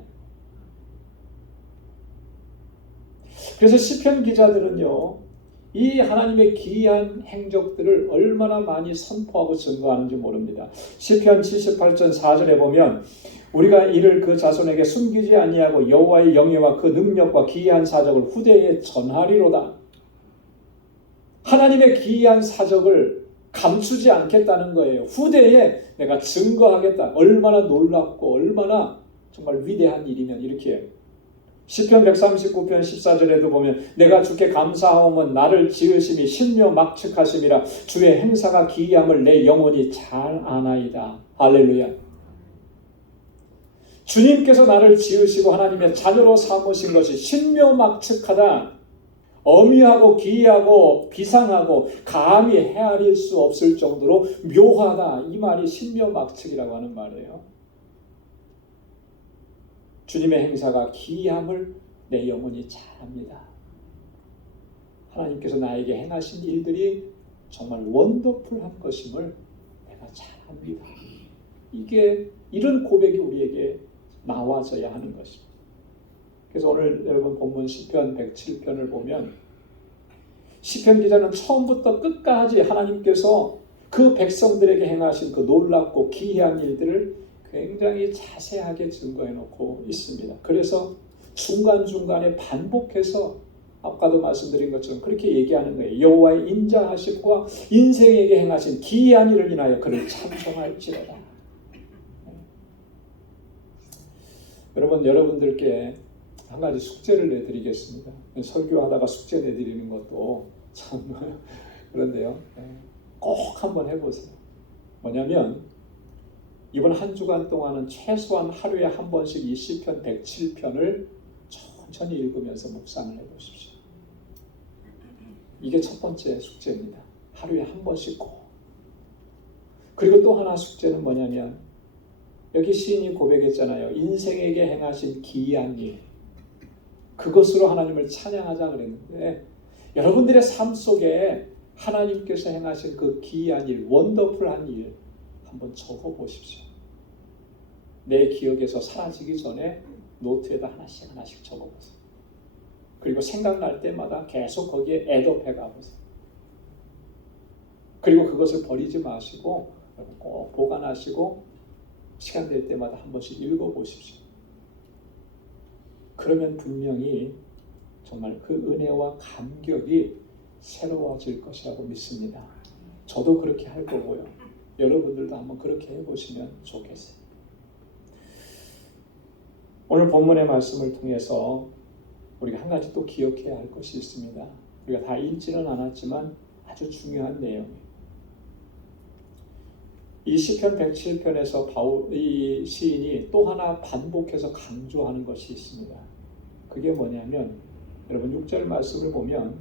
그래서 시편 기자들은요, 이 하나님의 기이한 행적들을 얼마나 많이 선포하고 증거하는지 모릅니다. 시편 78편 4절에 보면 우리가 이를 그 자손에게 숨기지 아니하고 여호와의 영예와 그 능력과 기이한 사적을 후대에 전하리로다. 하나님의 기이한 사적을 감추지 않겠다는 거예요. 후대에 내가 증거하겠다. 얼마나 놀랍고 얼마나 정말 위대한 일이면 이렇게. 시편 139편 14절에도 보면 내가 주께 감사하오면 나를 지으심이 신묘막측하심이라 주의 행사가 기이함을 내 영혼이 잘 아나이다. 할렐루야. 주님께서 나를 지으시고 하나님의 자녀로 삼으신 것이 신묘막측하다. 어미하고 기이하고 비상하고 감히 헤아릴 수 없을 정도로 묘하다. 이 말이 신묘막측이라고 하는 말이에요. 주님의 행사가 기이함을 내 영혼이 잘 압니다. 하나님께서 나에게 행하신 일들이 정말 원더풀한 것임을 내가 잘 압니다. 이게, 이런 고백이 우리에게 나와져야 하는 것입니다. 그래서 오늘 여러분 본문 시편 107편을 보면 시편 기자는 처음부터 끝까지 하나님께서 그 백성들에게 행하신 그 놀랍고 기이한 일들을 굉장히 자세하게 증거해 놓고 있습니다. 그래서 중간중간에 반복해서 아까도 말씀드린 것처럼 그렇게 얘기하는 거예요. 여호와의 인자하심과 인생에게 행하신 기이한 일을 인하여 그를 찬송할지어다. 여러분, 여러분들께 한 가지 숙제를 내드리겠습니다. 설교하다가 숙제 내드리는 것도 참 그런데요. 꼭 한번 해보세요. 뭐냐면 이번 한 주간 동안은 최소한 하루에 한 번씩 이 시편 107편을 천천히 읽으면서 묵상을 해보십시오. 이게 첫 번째 숙제입니다. 하루에 한 번씩 꼭. 그리고 또 하나 숙제는 뭐냐면 여기 시인이 고백했잖아요. 인생에게 행하신 기이한 일. 그것으로 하나님을 찬양하자 그랬는데 여러분들의 삶 속에 하나님께서 행하신 그 기이한 일, 원더풀한 일 한번 적어보십시오. 내 기억에서 사라지기 전에 노트에다 하나씩 적어보세요. 그리고 생각날 때마다 계속 거기에 애독해 가보세요. 그리고 그것을 버리지 마시고 꼭 보관하시고 시간 될 때마다 한 번씩 읽어보십시오. 그러면 분명히 정말 그 은혜와 감격이 새로워질 것이라고 믿습니다. 저도 그렇게 할 거고요. 여러분들도 한번 그렇게 해보시면 좋겠어요. 오늘 본문의 말씀을 통해서 우리가 한 가지 또 기억해야 할 것이 있습니다. 우리가 다 읽지는 않았지만 아주 중요한 내용이에요. 이 시편 107편에서 이 시인이 또 하나 반복해서 강조하는 것이 있습니다. 그게 뭐냐면 여러분 6절 말씀을 보면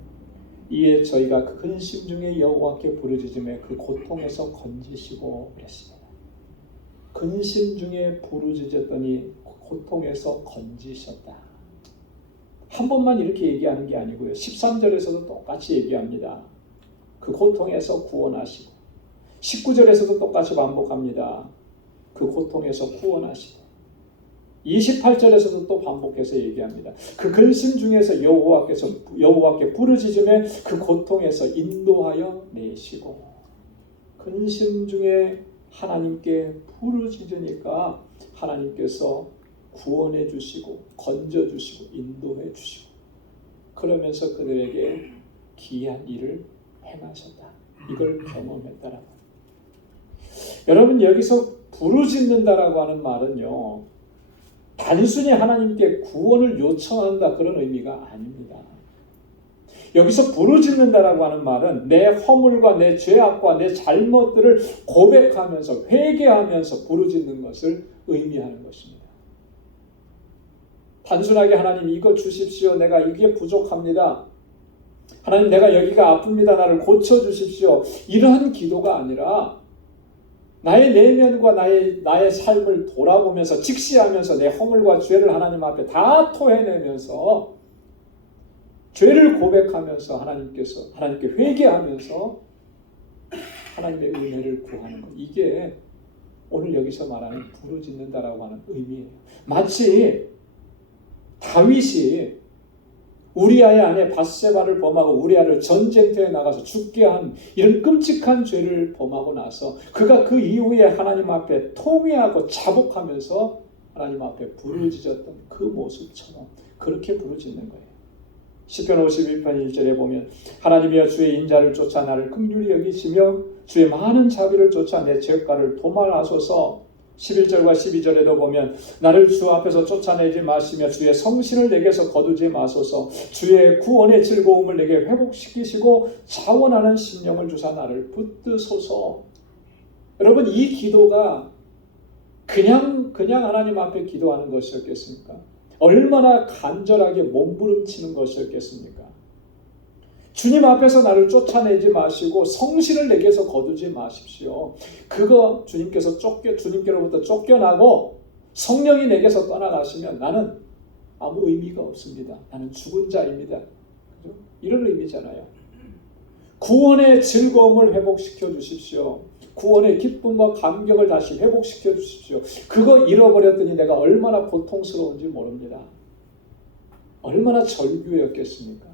이에 저희가 그 근심 중에 여호와께 부르짖음에 그 고통에서 건지시고 그랬습니다. 근심 중에 부르짖었더니 고통에서 건지셨다. 한 번만 이렇게 얘기하는 게 아니고요. 13절에서도 똑같이 얘기합니다. 그 고통에서 구원하시고 19절에서도 똑같이 반복합니다. 그 고통에서 구원하시고 28절에서도 또 반복해서 얘기합니다. 그 근심 중에서 여호와께 부르짖음에 그 고통에서 인도하여 내시고 근심 중에 하나님께 부르짖으니까 하나님께서 구원해 주시고 건져 주시고 인도해 주시고 그러면서 그들에게 기이한 일을 행하셨다. 이걸 경험했다라고. 여러분 여기서 부르짖는다라고 하는 말은요. 단순히 하나님께 구원을 요청한다 그런 의미가 아닙니다. 여기서 부르짖는다라고 하는 말은 내 허물과 내 죄악과 내 잘못들을 고백하면서 회개하면서 부르짖는 것을 의미하는 것입니다. 단순하게 하나님 이거 주십시오. 내가 이게 부족합니다. 하나님 내가 여기가 아픕니다. 나를 고쳐주십시오. 이러한 기도가 아니라 나의 내면과 나의 삶을 돌아보면서 직시하면서 내 허물과 죄를 하나님 앞에 다 토해내면서 죄를 고백하면서 하나님께 회개하면서 하나님의 은혜를 구하는 것. 이게 오늘 여기서 말하는 부르짖는다라고 하는 의미예요. 마치 다윗이 우리아의 아내 밧세바를 범하고 우리아를 전쟁터에 나가서 죽게 한 이런 끔찍한 죄를 범하고 나서 그가 그 이후에 하나님 앞에 통회하고 자복하면서 하나님 앞에 부르짖었던 그 모습처럼 그렇게 부르짖는 거예요. 시편 51편 1절에 보면 하나님이여 주의 인자를 쫓아 나를 긍휼히 여기시며 주의 많은 자비를 쫓아 내 죄가를 도말하소서. 11절과 12절에도 보면 나를 주 앞에서 쫓아내지 마시며 주의 성신을 내게서 거두지 마소서. 주의 구원의 즐거움을 내게 회복시키시고 자원하는 심령을 주사 나를 붙드소서. 여러분 이 기도가 그냥 하나님 앞에 기도하는 것이었겠습니까? 얼마나 간절하게 몸부림치는 것이었겠습니까? 주님 앞에서 나를 쫓아내지 마시고 성신을 내게서 거두지 마십시오. 그거 주님께로부터 쫓겨나고 성령이 내게서 떠나가시면 나는 아무 의미가 없습니다. 나는 죽은 자입니다. 그죠? 이런 의미잖아요. 구원의 즐거움을 회복시켜 주십시오. 구원의 기쁨과 감격을 다시 회복시켜 주십시오. 그거 잃어버렸더니 내가 얼마나 고통스러운지 모릅니다. 얼마나 절규였겠습니까?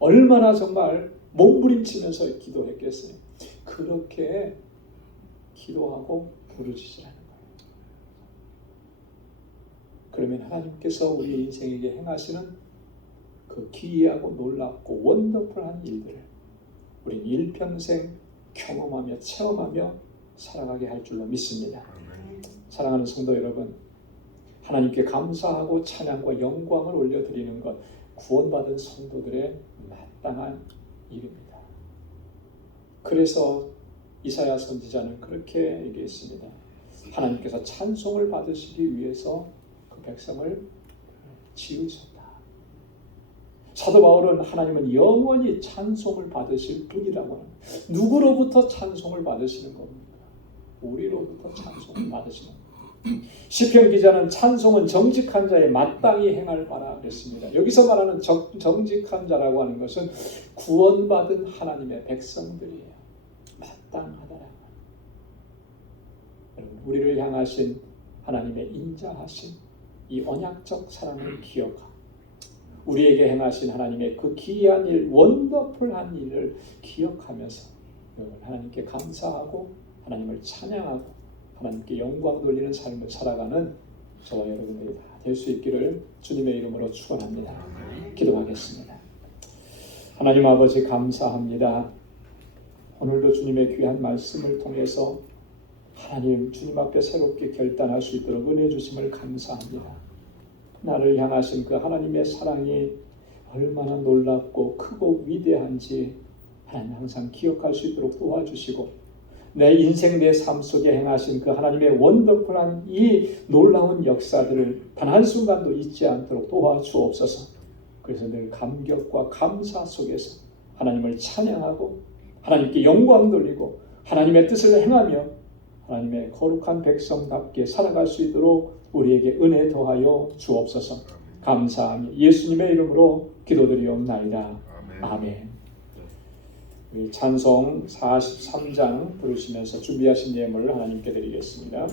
얼마나 정말 몸부림치면서 기도했겠어요. 그렇게 기도하고 부르짖으라는 거예요. 그러면 하나님께서 우리 인생에게 행하시는 그 기이하고 놀랍고 원더풀한 일들을 우린 일평생 경험하며 체험하며 살아가게 할 줄로 믿습니다. 사랑하는 성도 여러분, 하나님께 감사하고 찬양과 영광을 올려드리는 것 구원받은 성도들의 마땅한 일입니다. 그래서 이사야 선지자는 그렇게 얘기했습니다. 하나님께서 찬송을 받으시기 위해서 그 백성을 지으셨다. 사도 바울은 하나님은 영원히 찬송을 받으실 분이라고 합니다. 누구로부터 찬송을 받으시는 겁니까? 우리로부터 찬송을 받으시는 겁니다. 시편 기자는 찬송은 정직한 자의 마땅히 행할 바라 그랬습니다. 여기서 말하는 정직한 자라고 하는 것은 구원받은 하나님의 백성들이에요. 마땅하다라는 거예요. 여러분, 우리를 향하신 하나님의 인자하신 이 언약적 사랑을 기억하고 우리에게 행하신 하나님의 그 기이한 일, 원더풀한 일을 기억하면서 하나님께 감사하고 하나님을 찬양하고 하나님께 영광 돌리는 삶을 살아가는 저와 여러분들이 다 될 수 있기를 주님의 이름으로 축원합니다. 기도하겠습니다. 하나님 아버지 감사합니다. 오늘도 주님의 귀한 말씀을 통해서 하나님 주님 앞에 새롭게 결단할 수 있도록 은혜 주심을 감사합니다. 나를 향하신 그 하나님의 사랑이 얼마나 놀랍고 크고 위대한지 하나님 항상 기억할 수 있도록 도와주시고 내 인생 내 삶 속에 행하신 그 하나님의 원더풀한 이 놀라운 역사들을 단 한순간도 잊지 않도록 도와주옵소서. 그래서 늘 감격과 감사 속에서 하나님을 찬양하고 하나님께 영광 돌리고 하나님의 뜻을 행하며 하나님의 거룩한 백성답게 살아갈 수 있도록 우리에게 은혜 더하여 주옵소서. 감사하며 예수님의 이름으로 기도드리옵나이다. 아멘. 찬송 43장 부르시면서 준비하신 예물을 하나님께 드리겠습니다.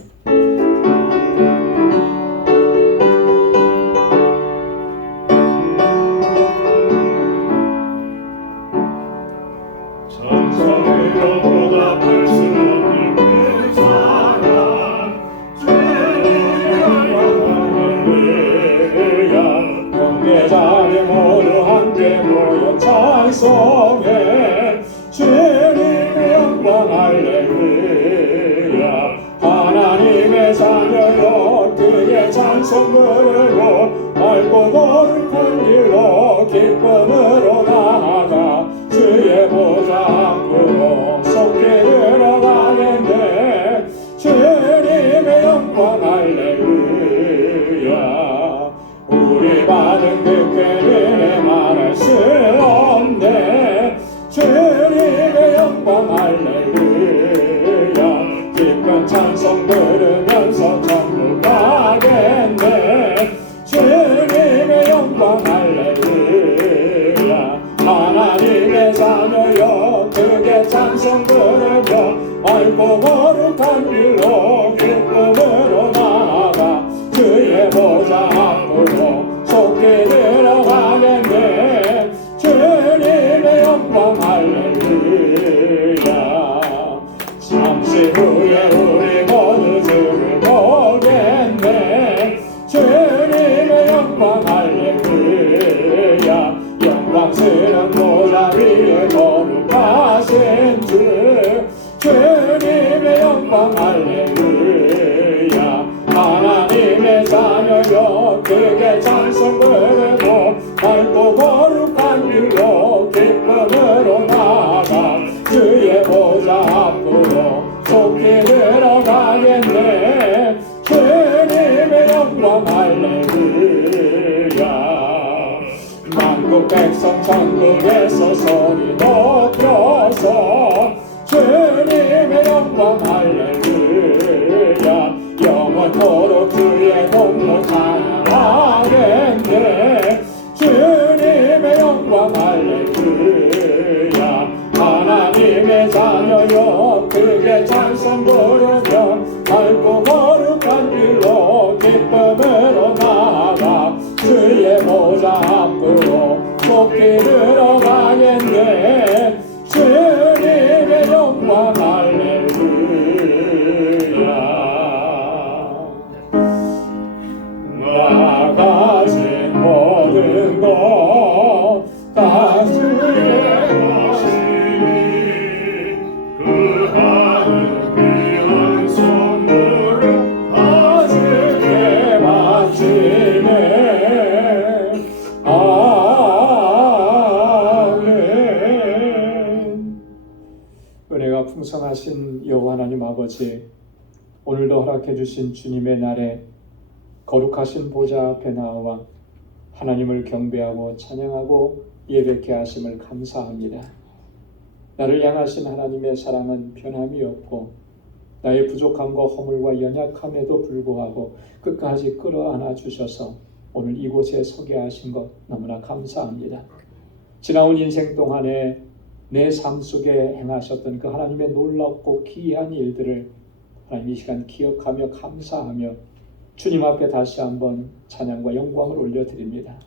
천사들로 보답할 수 없는 그 사랑 주님의 할렐루야. 형제자매 모두 함께 모여 찬송해 주님의 영광 할렐루야. 하나님의 찬송 부르고 맑고 거룩한 길로 기쁨으로 나아가 주의 보좌 앞으로 속히 들어가겠네. 주님의 영광 할렐루야. 우리 받은 그 은혜 말할 수 없네. 주님의 영광 할렐루야. 기쁜 찬송 부르면서 천국 가겠네. 주님의 영광 할렐루야. 하나님의 자녀여 크게 찬송 부르며 맑고 거룩한 길로 기쁨으로 나아가 주의 보좌 앞으로 속히 들어가겠네. 주님의 영광 할렐루야. 잠시 후에 우리 모두 주를 보겠네. 주님의 영광 할렐루야. 영광스러운 보좌 위에 거룩하신 주님의 영광 할렐루야. 하나님의 자녀여 크게 찬송 부르고 맑고 거룩한 길로 기쁨으로 나아가 주의 보좌 앞으로 속히 들어가겠네. 주님의 영광 할렐루야. 만국 백성 천국에서 소리 높여서 주님의 영광 할렐루야. 영원토록 주의 공로 찬양하겠네. 주님의 영광 할렐루야. 하나님의 자녀여 크게 찬송 부르며 맑고 거룩한 길로 기쁨으로 나아가 주의 보좌 앞으로 속히 들어가겠네. 주님의 영광 할렐루야. 나가진 모든 것 다 주의 것이니 그 하늘 귀한 선물을 다 주께 바치네. 아멘. 은혜가 풍성하신 여호와 하나님 아버지, 오늘도 허락해 주신 주님의 날에 거룩하신 보좌 앞에 나와 하나님을 경배하고 찬양하고 예배케 하심을 감사합니다. 나를 향하신 하나님의 사랑은 변함이 없고 나의 부족함과 허물과 연약함에도 불구하고 끝까지 끌어안아 주셔서 오늘 이곳에 서게 하신 것 너무나 감사합니다. 지나온 인생 동안에 내 삶 속에 행하셨던 그 하나님의 놀랍고 기이한 일들을 하나님 이 시간 기억하며 감사하며 주님 앞에 다시 한번 찬양과 영광을 올려드립니다.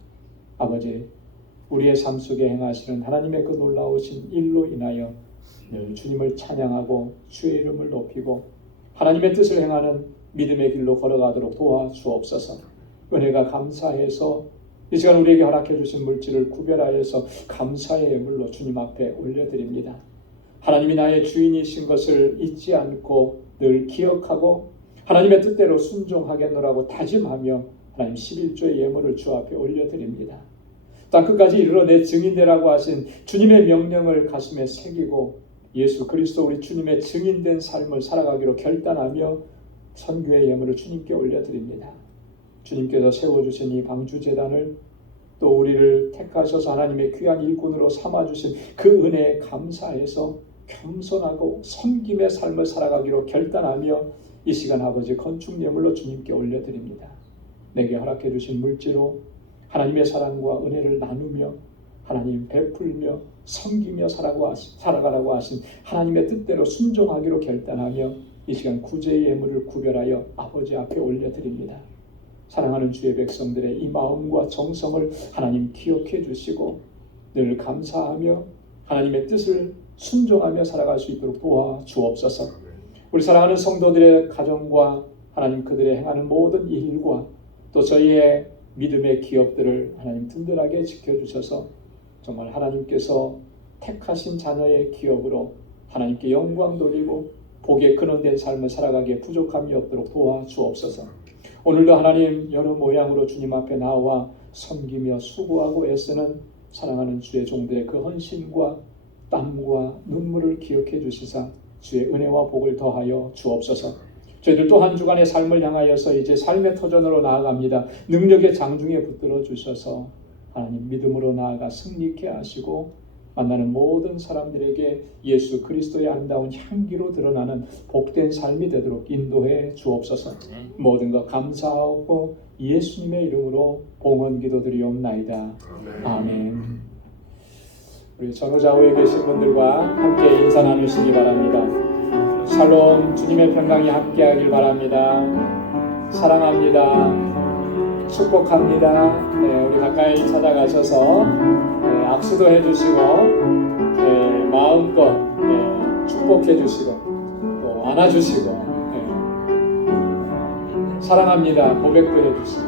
아버지, 우리의 삶 속에 행하시는 하나님의 그 놀라우신 일로 인하여 늘 주님을 찬양하고 주의 이름을 높이고 하나님의 뜻을 행하는 믿음의 길로 걸어가도록 도와주옵소서. 은혜가 감사해서 이 시간 우리에게 허락해 주신 물질을 구별하여서 감사의 예물로 주님 앞에 올려드립니다. 하나님이 나의 주인이신 것을 잊지 않고 늘 기억하고 하나님의 뜻대로 순종하겠노라고 다짐하며 하나님 11조의 예물을 주 앞에 올려드립니다. 땅끝까지 이르러 내 증인되라고 하신 주님의 명령을 가슴에 새기고 예수 그리스도 우리 주님의 증인된 삶을 살아가기로 결단하며 선교의 예물을 주님께 올려드립니다. 주님께서 세워주신 이 방주재단을 또 우리를 택하셔서 하나님의 귀한 일꾼으로 삼아주신 그 은혜에 감사해서 겸손하고 섬김의 삶을 살아가기로 결단하며 이 시간 아버지 건축 예물로 주님께 올려드립니다. 내게 허락해 주신 물질로 하나님의 사랑과 은혜를 나누며 하나님 베풀며 섬기며 살아가라고 하신 하나님의 뜻대로 순종하기로 결단하며 이 시간 구제의 예물을 구별하여 아버지 앞에 올려드립니다. 사랑하는 주의 백성들의 이 마음과 정성을 하나님 기억해 주시고 늘 감사하며 하나님의 뜻을 순종하며 살아갈 수 있도록 도와주옵소서. 우리 사랑하는 성도들의 가정과 하나님 그들의 행하는 모든 일과 또 저희의 믿음의 기업들을 하나님 든든하게 지켜주셔서 정말 하나님께서 택하신 자녀의 기업으로 하나님께 영광 돌리고 복의 근원된 삶을 살아가기에 부족함이 없도록 도와주옵소서. 오늘도 하나님 여러 모양으로 주님 앞에 나와 섬기며 수고하고 애쓰는 사랑하는 주의 종들의 그 헌신과 땀과 눈물을 기억해 주시사 주의 은혜와 복을 더하여 주옵소서. 저희들 또 한 주간의 삶을 향하여서 이제 삶의 터전으로 나아갑니다. 능력의 장중에 붙들어 주셔서 하나님 믿음으로 나아가 승리케 하시고 만나는 모든 사람들에게 예수 그리스도의 아름다운 향기로 드러나는 복된 삶이 되도록 인도해 주옵소서. 모든 것 감사하고 예수님의 이름으로 봉헌 기도드리옵나이다. 아멘. 우리 전후좌우에 계신 분들과 함께 인사 나누시기 바랍니다. 샬롬, 주님의 평강이 함께하길 바랍니다. 사랑합니다. 축복합니다. 네, 우리 가까이 찾아가셔서 악수도 해주시고 마음껏 축복해주시고 또 안아주시고 사랑합니다 고백도 해주시고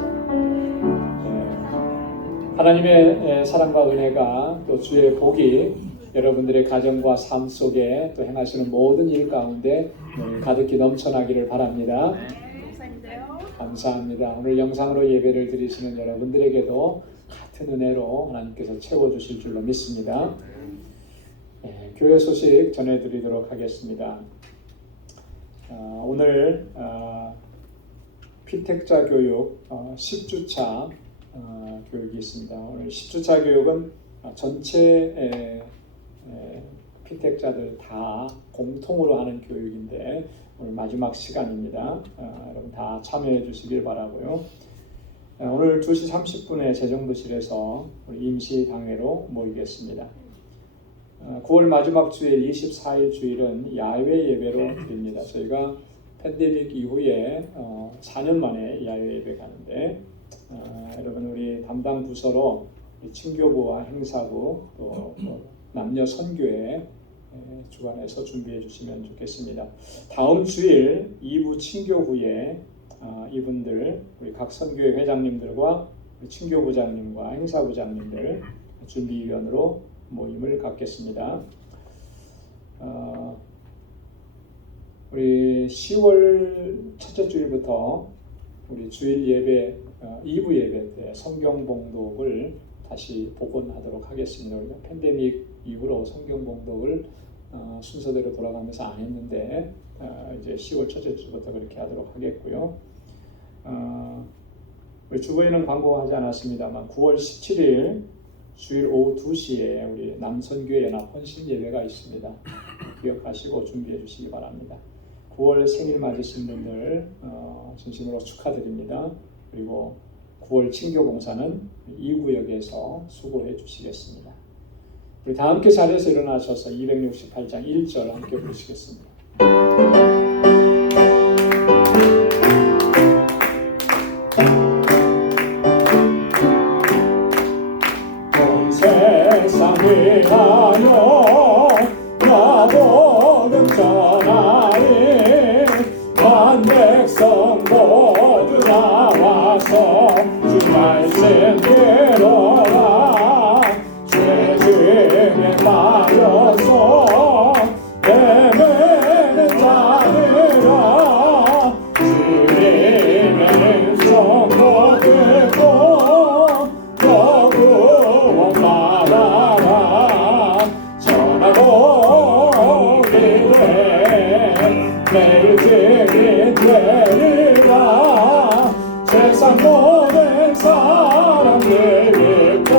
하나님의 사랑과 은혜가 또 주의 복이 여러분들의 가정과 삶 속에 또 행하시는 모든 일 가운데 가득히 넘쳐나기를 바랍니다. 감사합니다. 오늘 영상으로 예배를 드리시는 여러분들에게도 같은 은혜로 하나님께서 채워주실 줄로 믿습니다. 교회 소식 전해드리도록 하겠습니다. 오늘 피택자 교육 10주차 교육이 있습니다. 오늘 10주차 교육은 전체 피택자들 다 공통으로 하는 교육인데 오늘 마지막 시간입니다. 여러분 다 참여해 주시길 바라고요. 오늘 2시 30분에 재정부실에서 우리 임시당회로 모이겠습니다. 9월 마지막 주일 24일 주일은 야외 예배로 드립니다. 저희가 팬데믹 이후에 4년 만에 야외 예배 가는데 여러분 우리 담당 부서로 친교부와 행사부 또 남녀 선교회 주관해서 준비해 주시면 좋겠습니다. 다음 주일 2부 친교 후에 이분들 우리 각 선교회 회장님들과 친교부장님과 행사부장님들 준비위원으로 모임을 갖겠습니다. 우리 10월 첫째 주일부터 우리 주일 예배 2부 예배 때 성경 봉독을 다시 복원하도록 하겠습니다. 우리가 팬데믹 이후로 성경 봉독을 순서대로 돌아가면서 안 했는데 이제 10월 첫째 주부터 그렇게 하도록 하겠고요. 우리 주보에는 광고하지 않았습니다만 9월 17일 주일 오후 2시에 우리 남선교회 연합 헌신 예배가 있습니다. 기억하시고 준비해 주시기 바랍니다. 9월 생일 맞으신 분들 진심으로 축하드립니다. 그리고 9월 친교봉사는 2구역에서 수고해 주시겠습니다. 우리 다 함께 자리에서 일어나셔서 268장 1절 함께 부르시겠습니다. 온 세상을 위하여 나복음 전하리 만 백성 모두 나와서 주 말씀 들어라 죄 중에 빠져서 헤매는 자들아 주님의 음성 못 듣고 너 구원 받아라 전하고 기대 매일 증인 되리라 세상 모든 사람들 믿고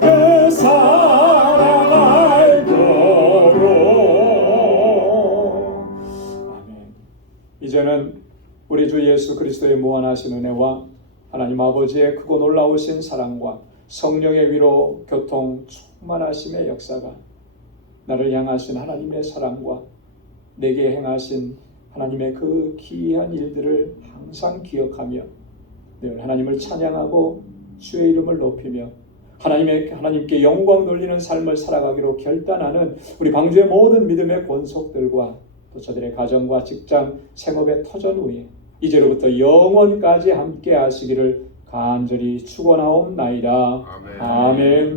그 사랑 알도록. 아멘. 이제는 우리 주 예수 그리스도의 무한하신 은혜와 하나님 아버지의 크고 놀라우신 사랑과 성령의 위로 교통 충만하심의 역사가 나를 향하신 하나님의 사랑과 내게 행하신 하나님의 그 기이한 일들을 항상 기억하며 늘 하나님을 찬양하고 주의 이름을 높이며 하나님께 영광 돌리는 삶을 살아가기로 결단하는 우리 방주의 모든 믿음의 권속들과 또 저들의 가정과 직장, 생업의 터전 위에 이제로부터 영원까지 함께 하시기를 간절히 축원하옵나이다. 아멘.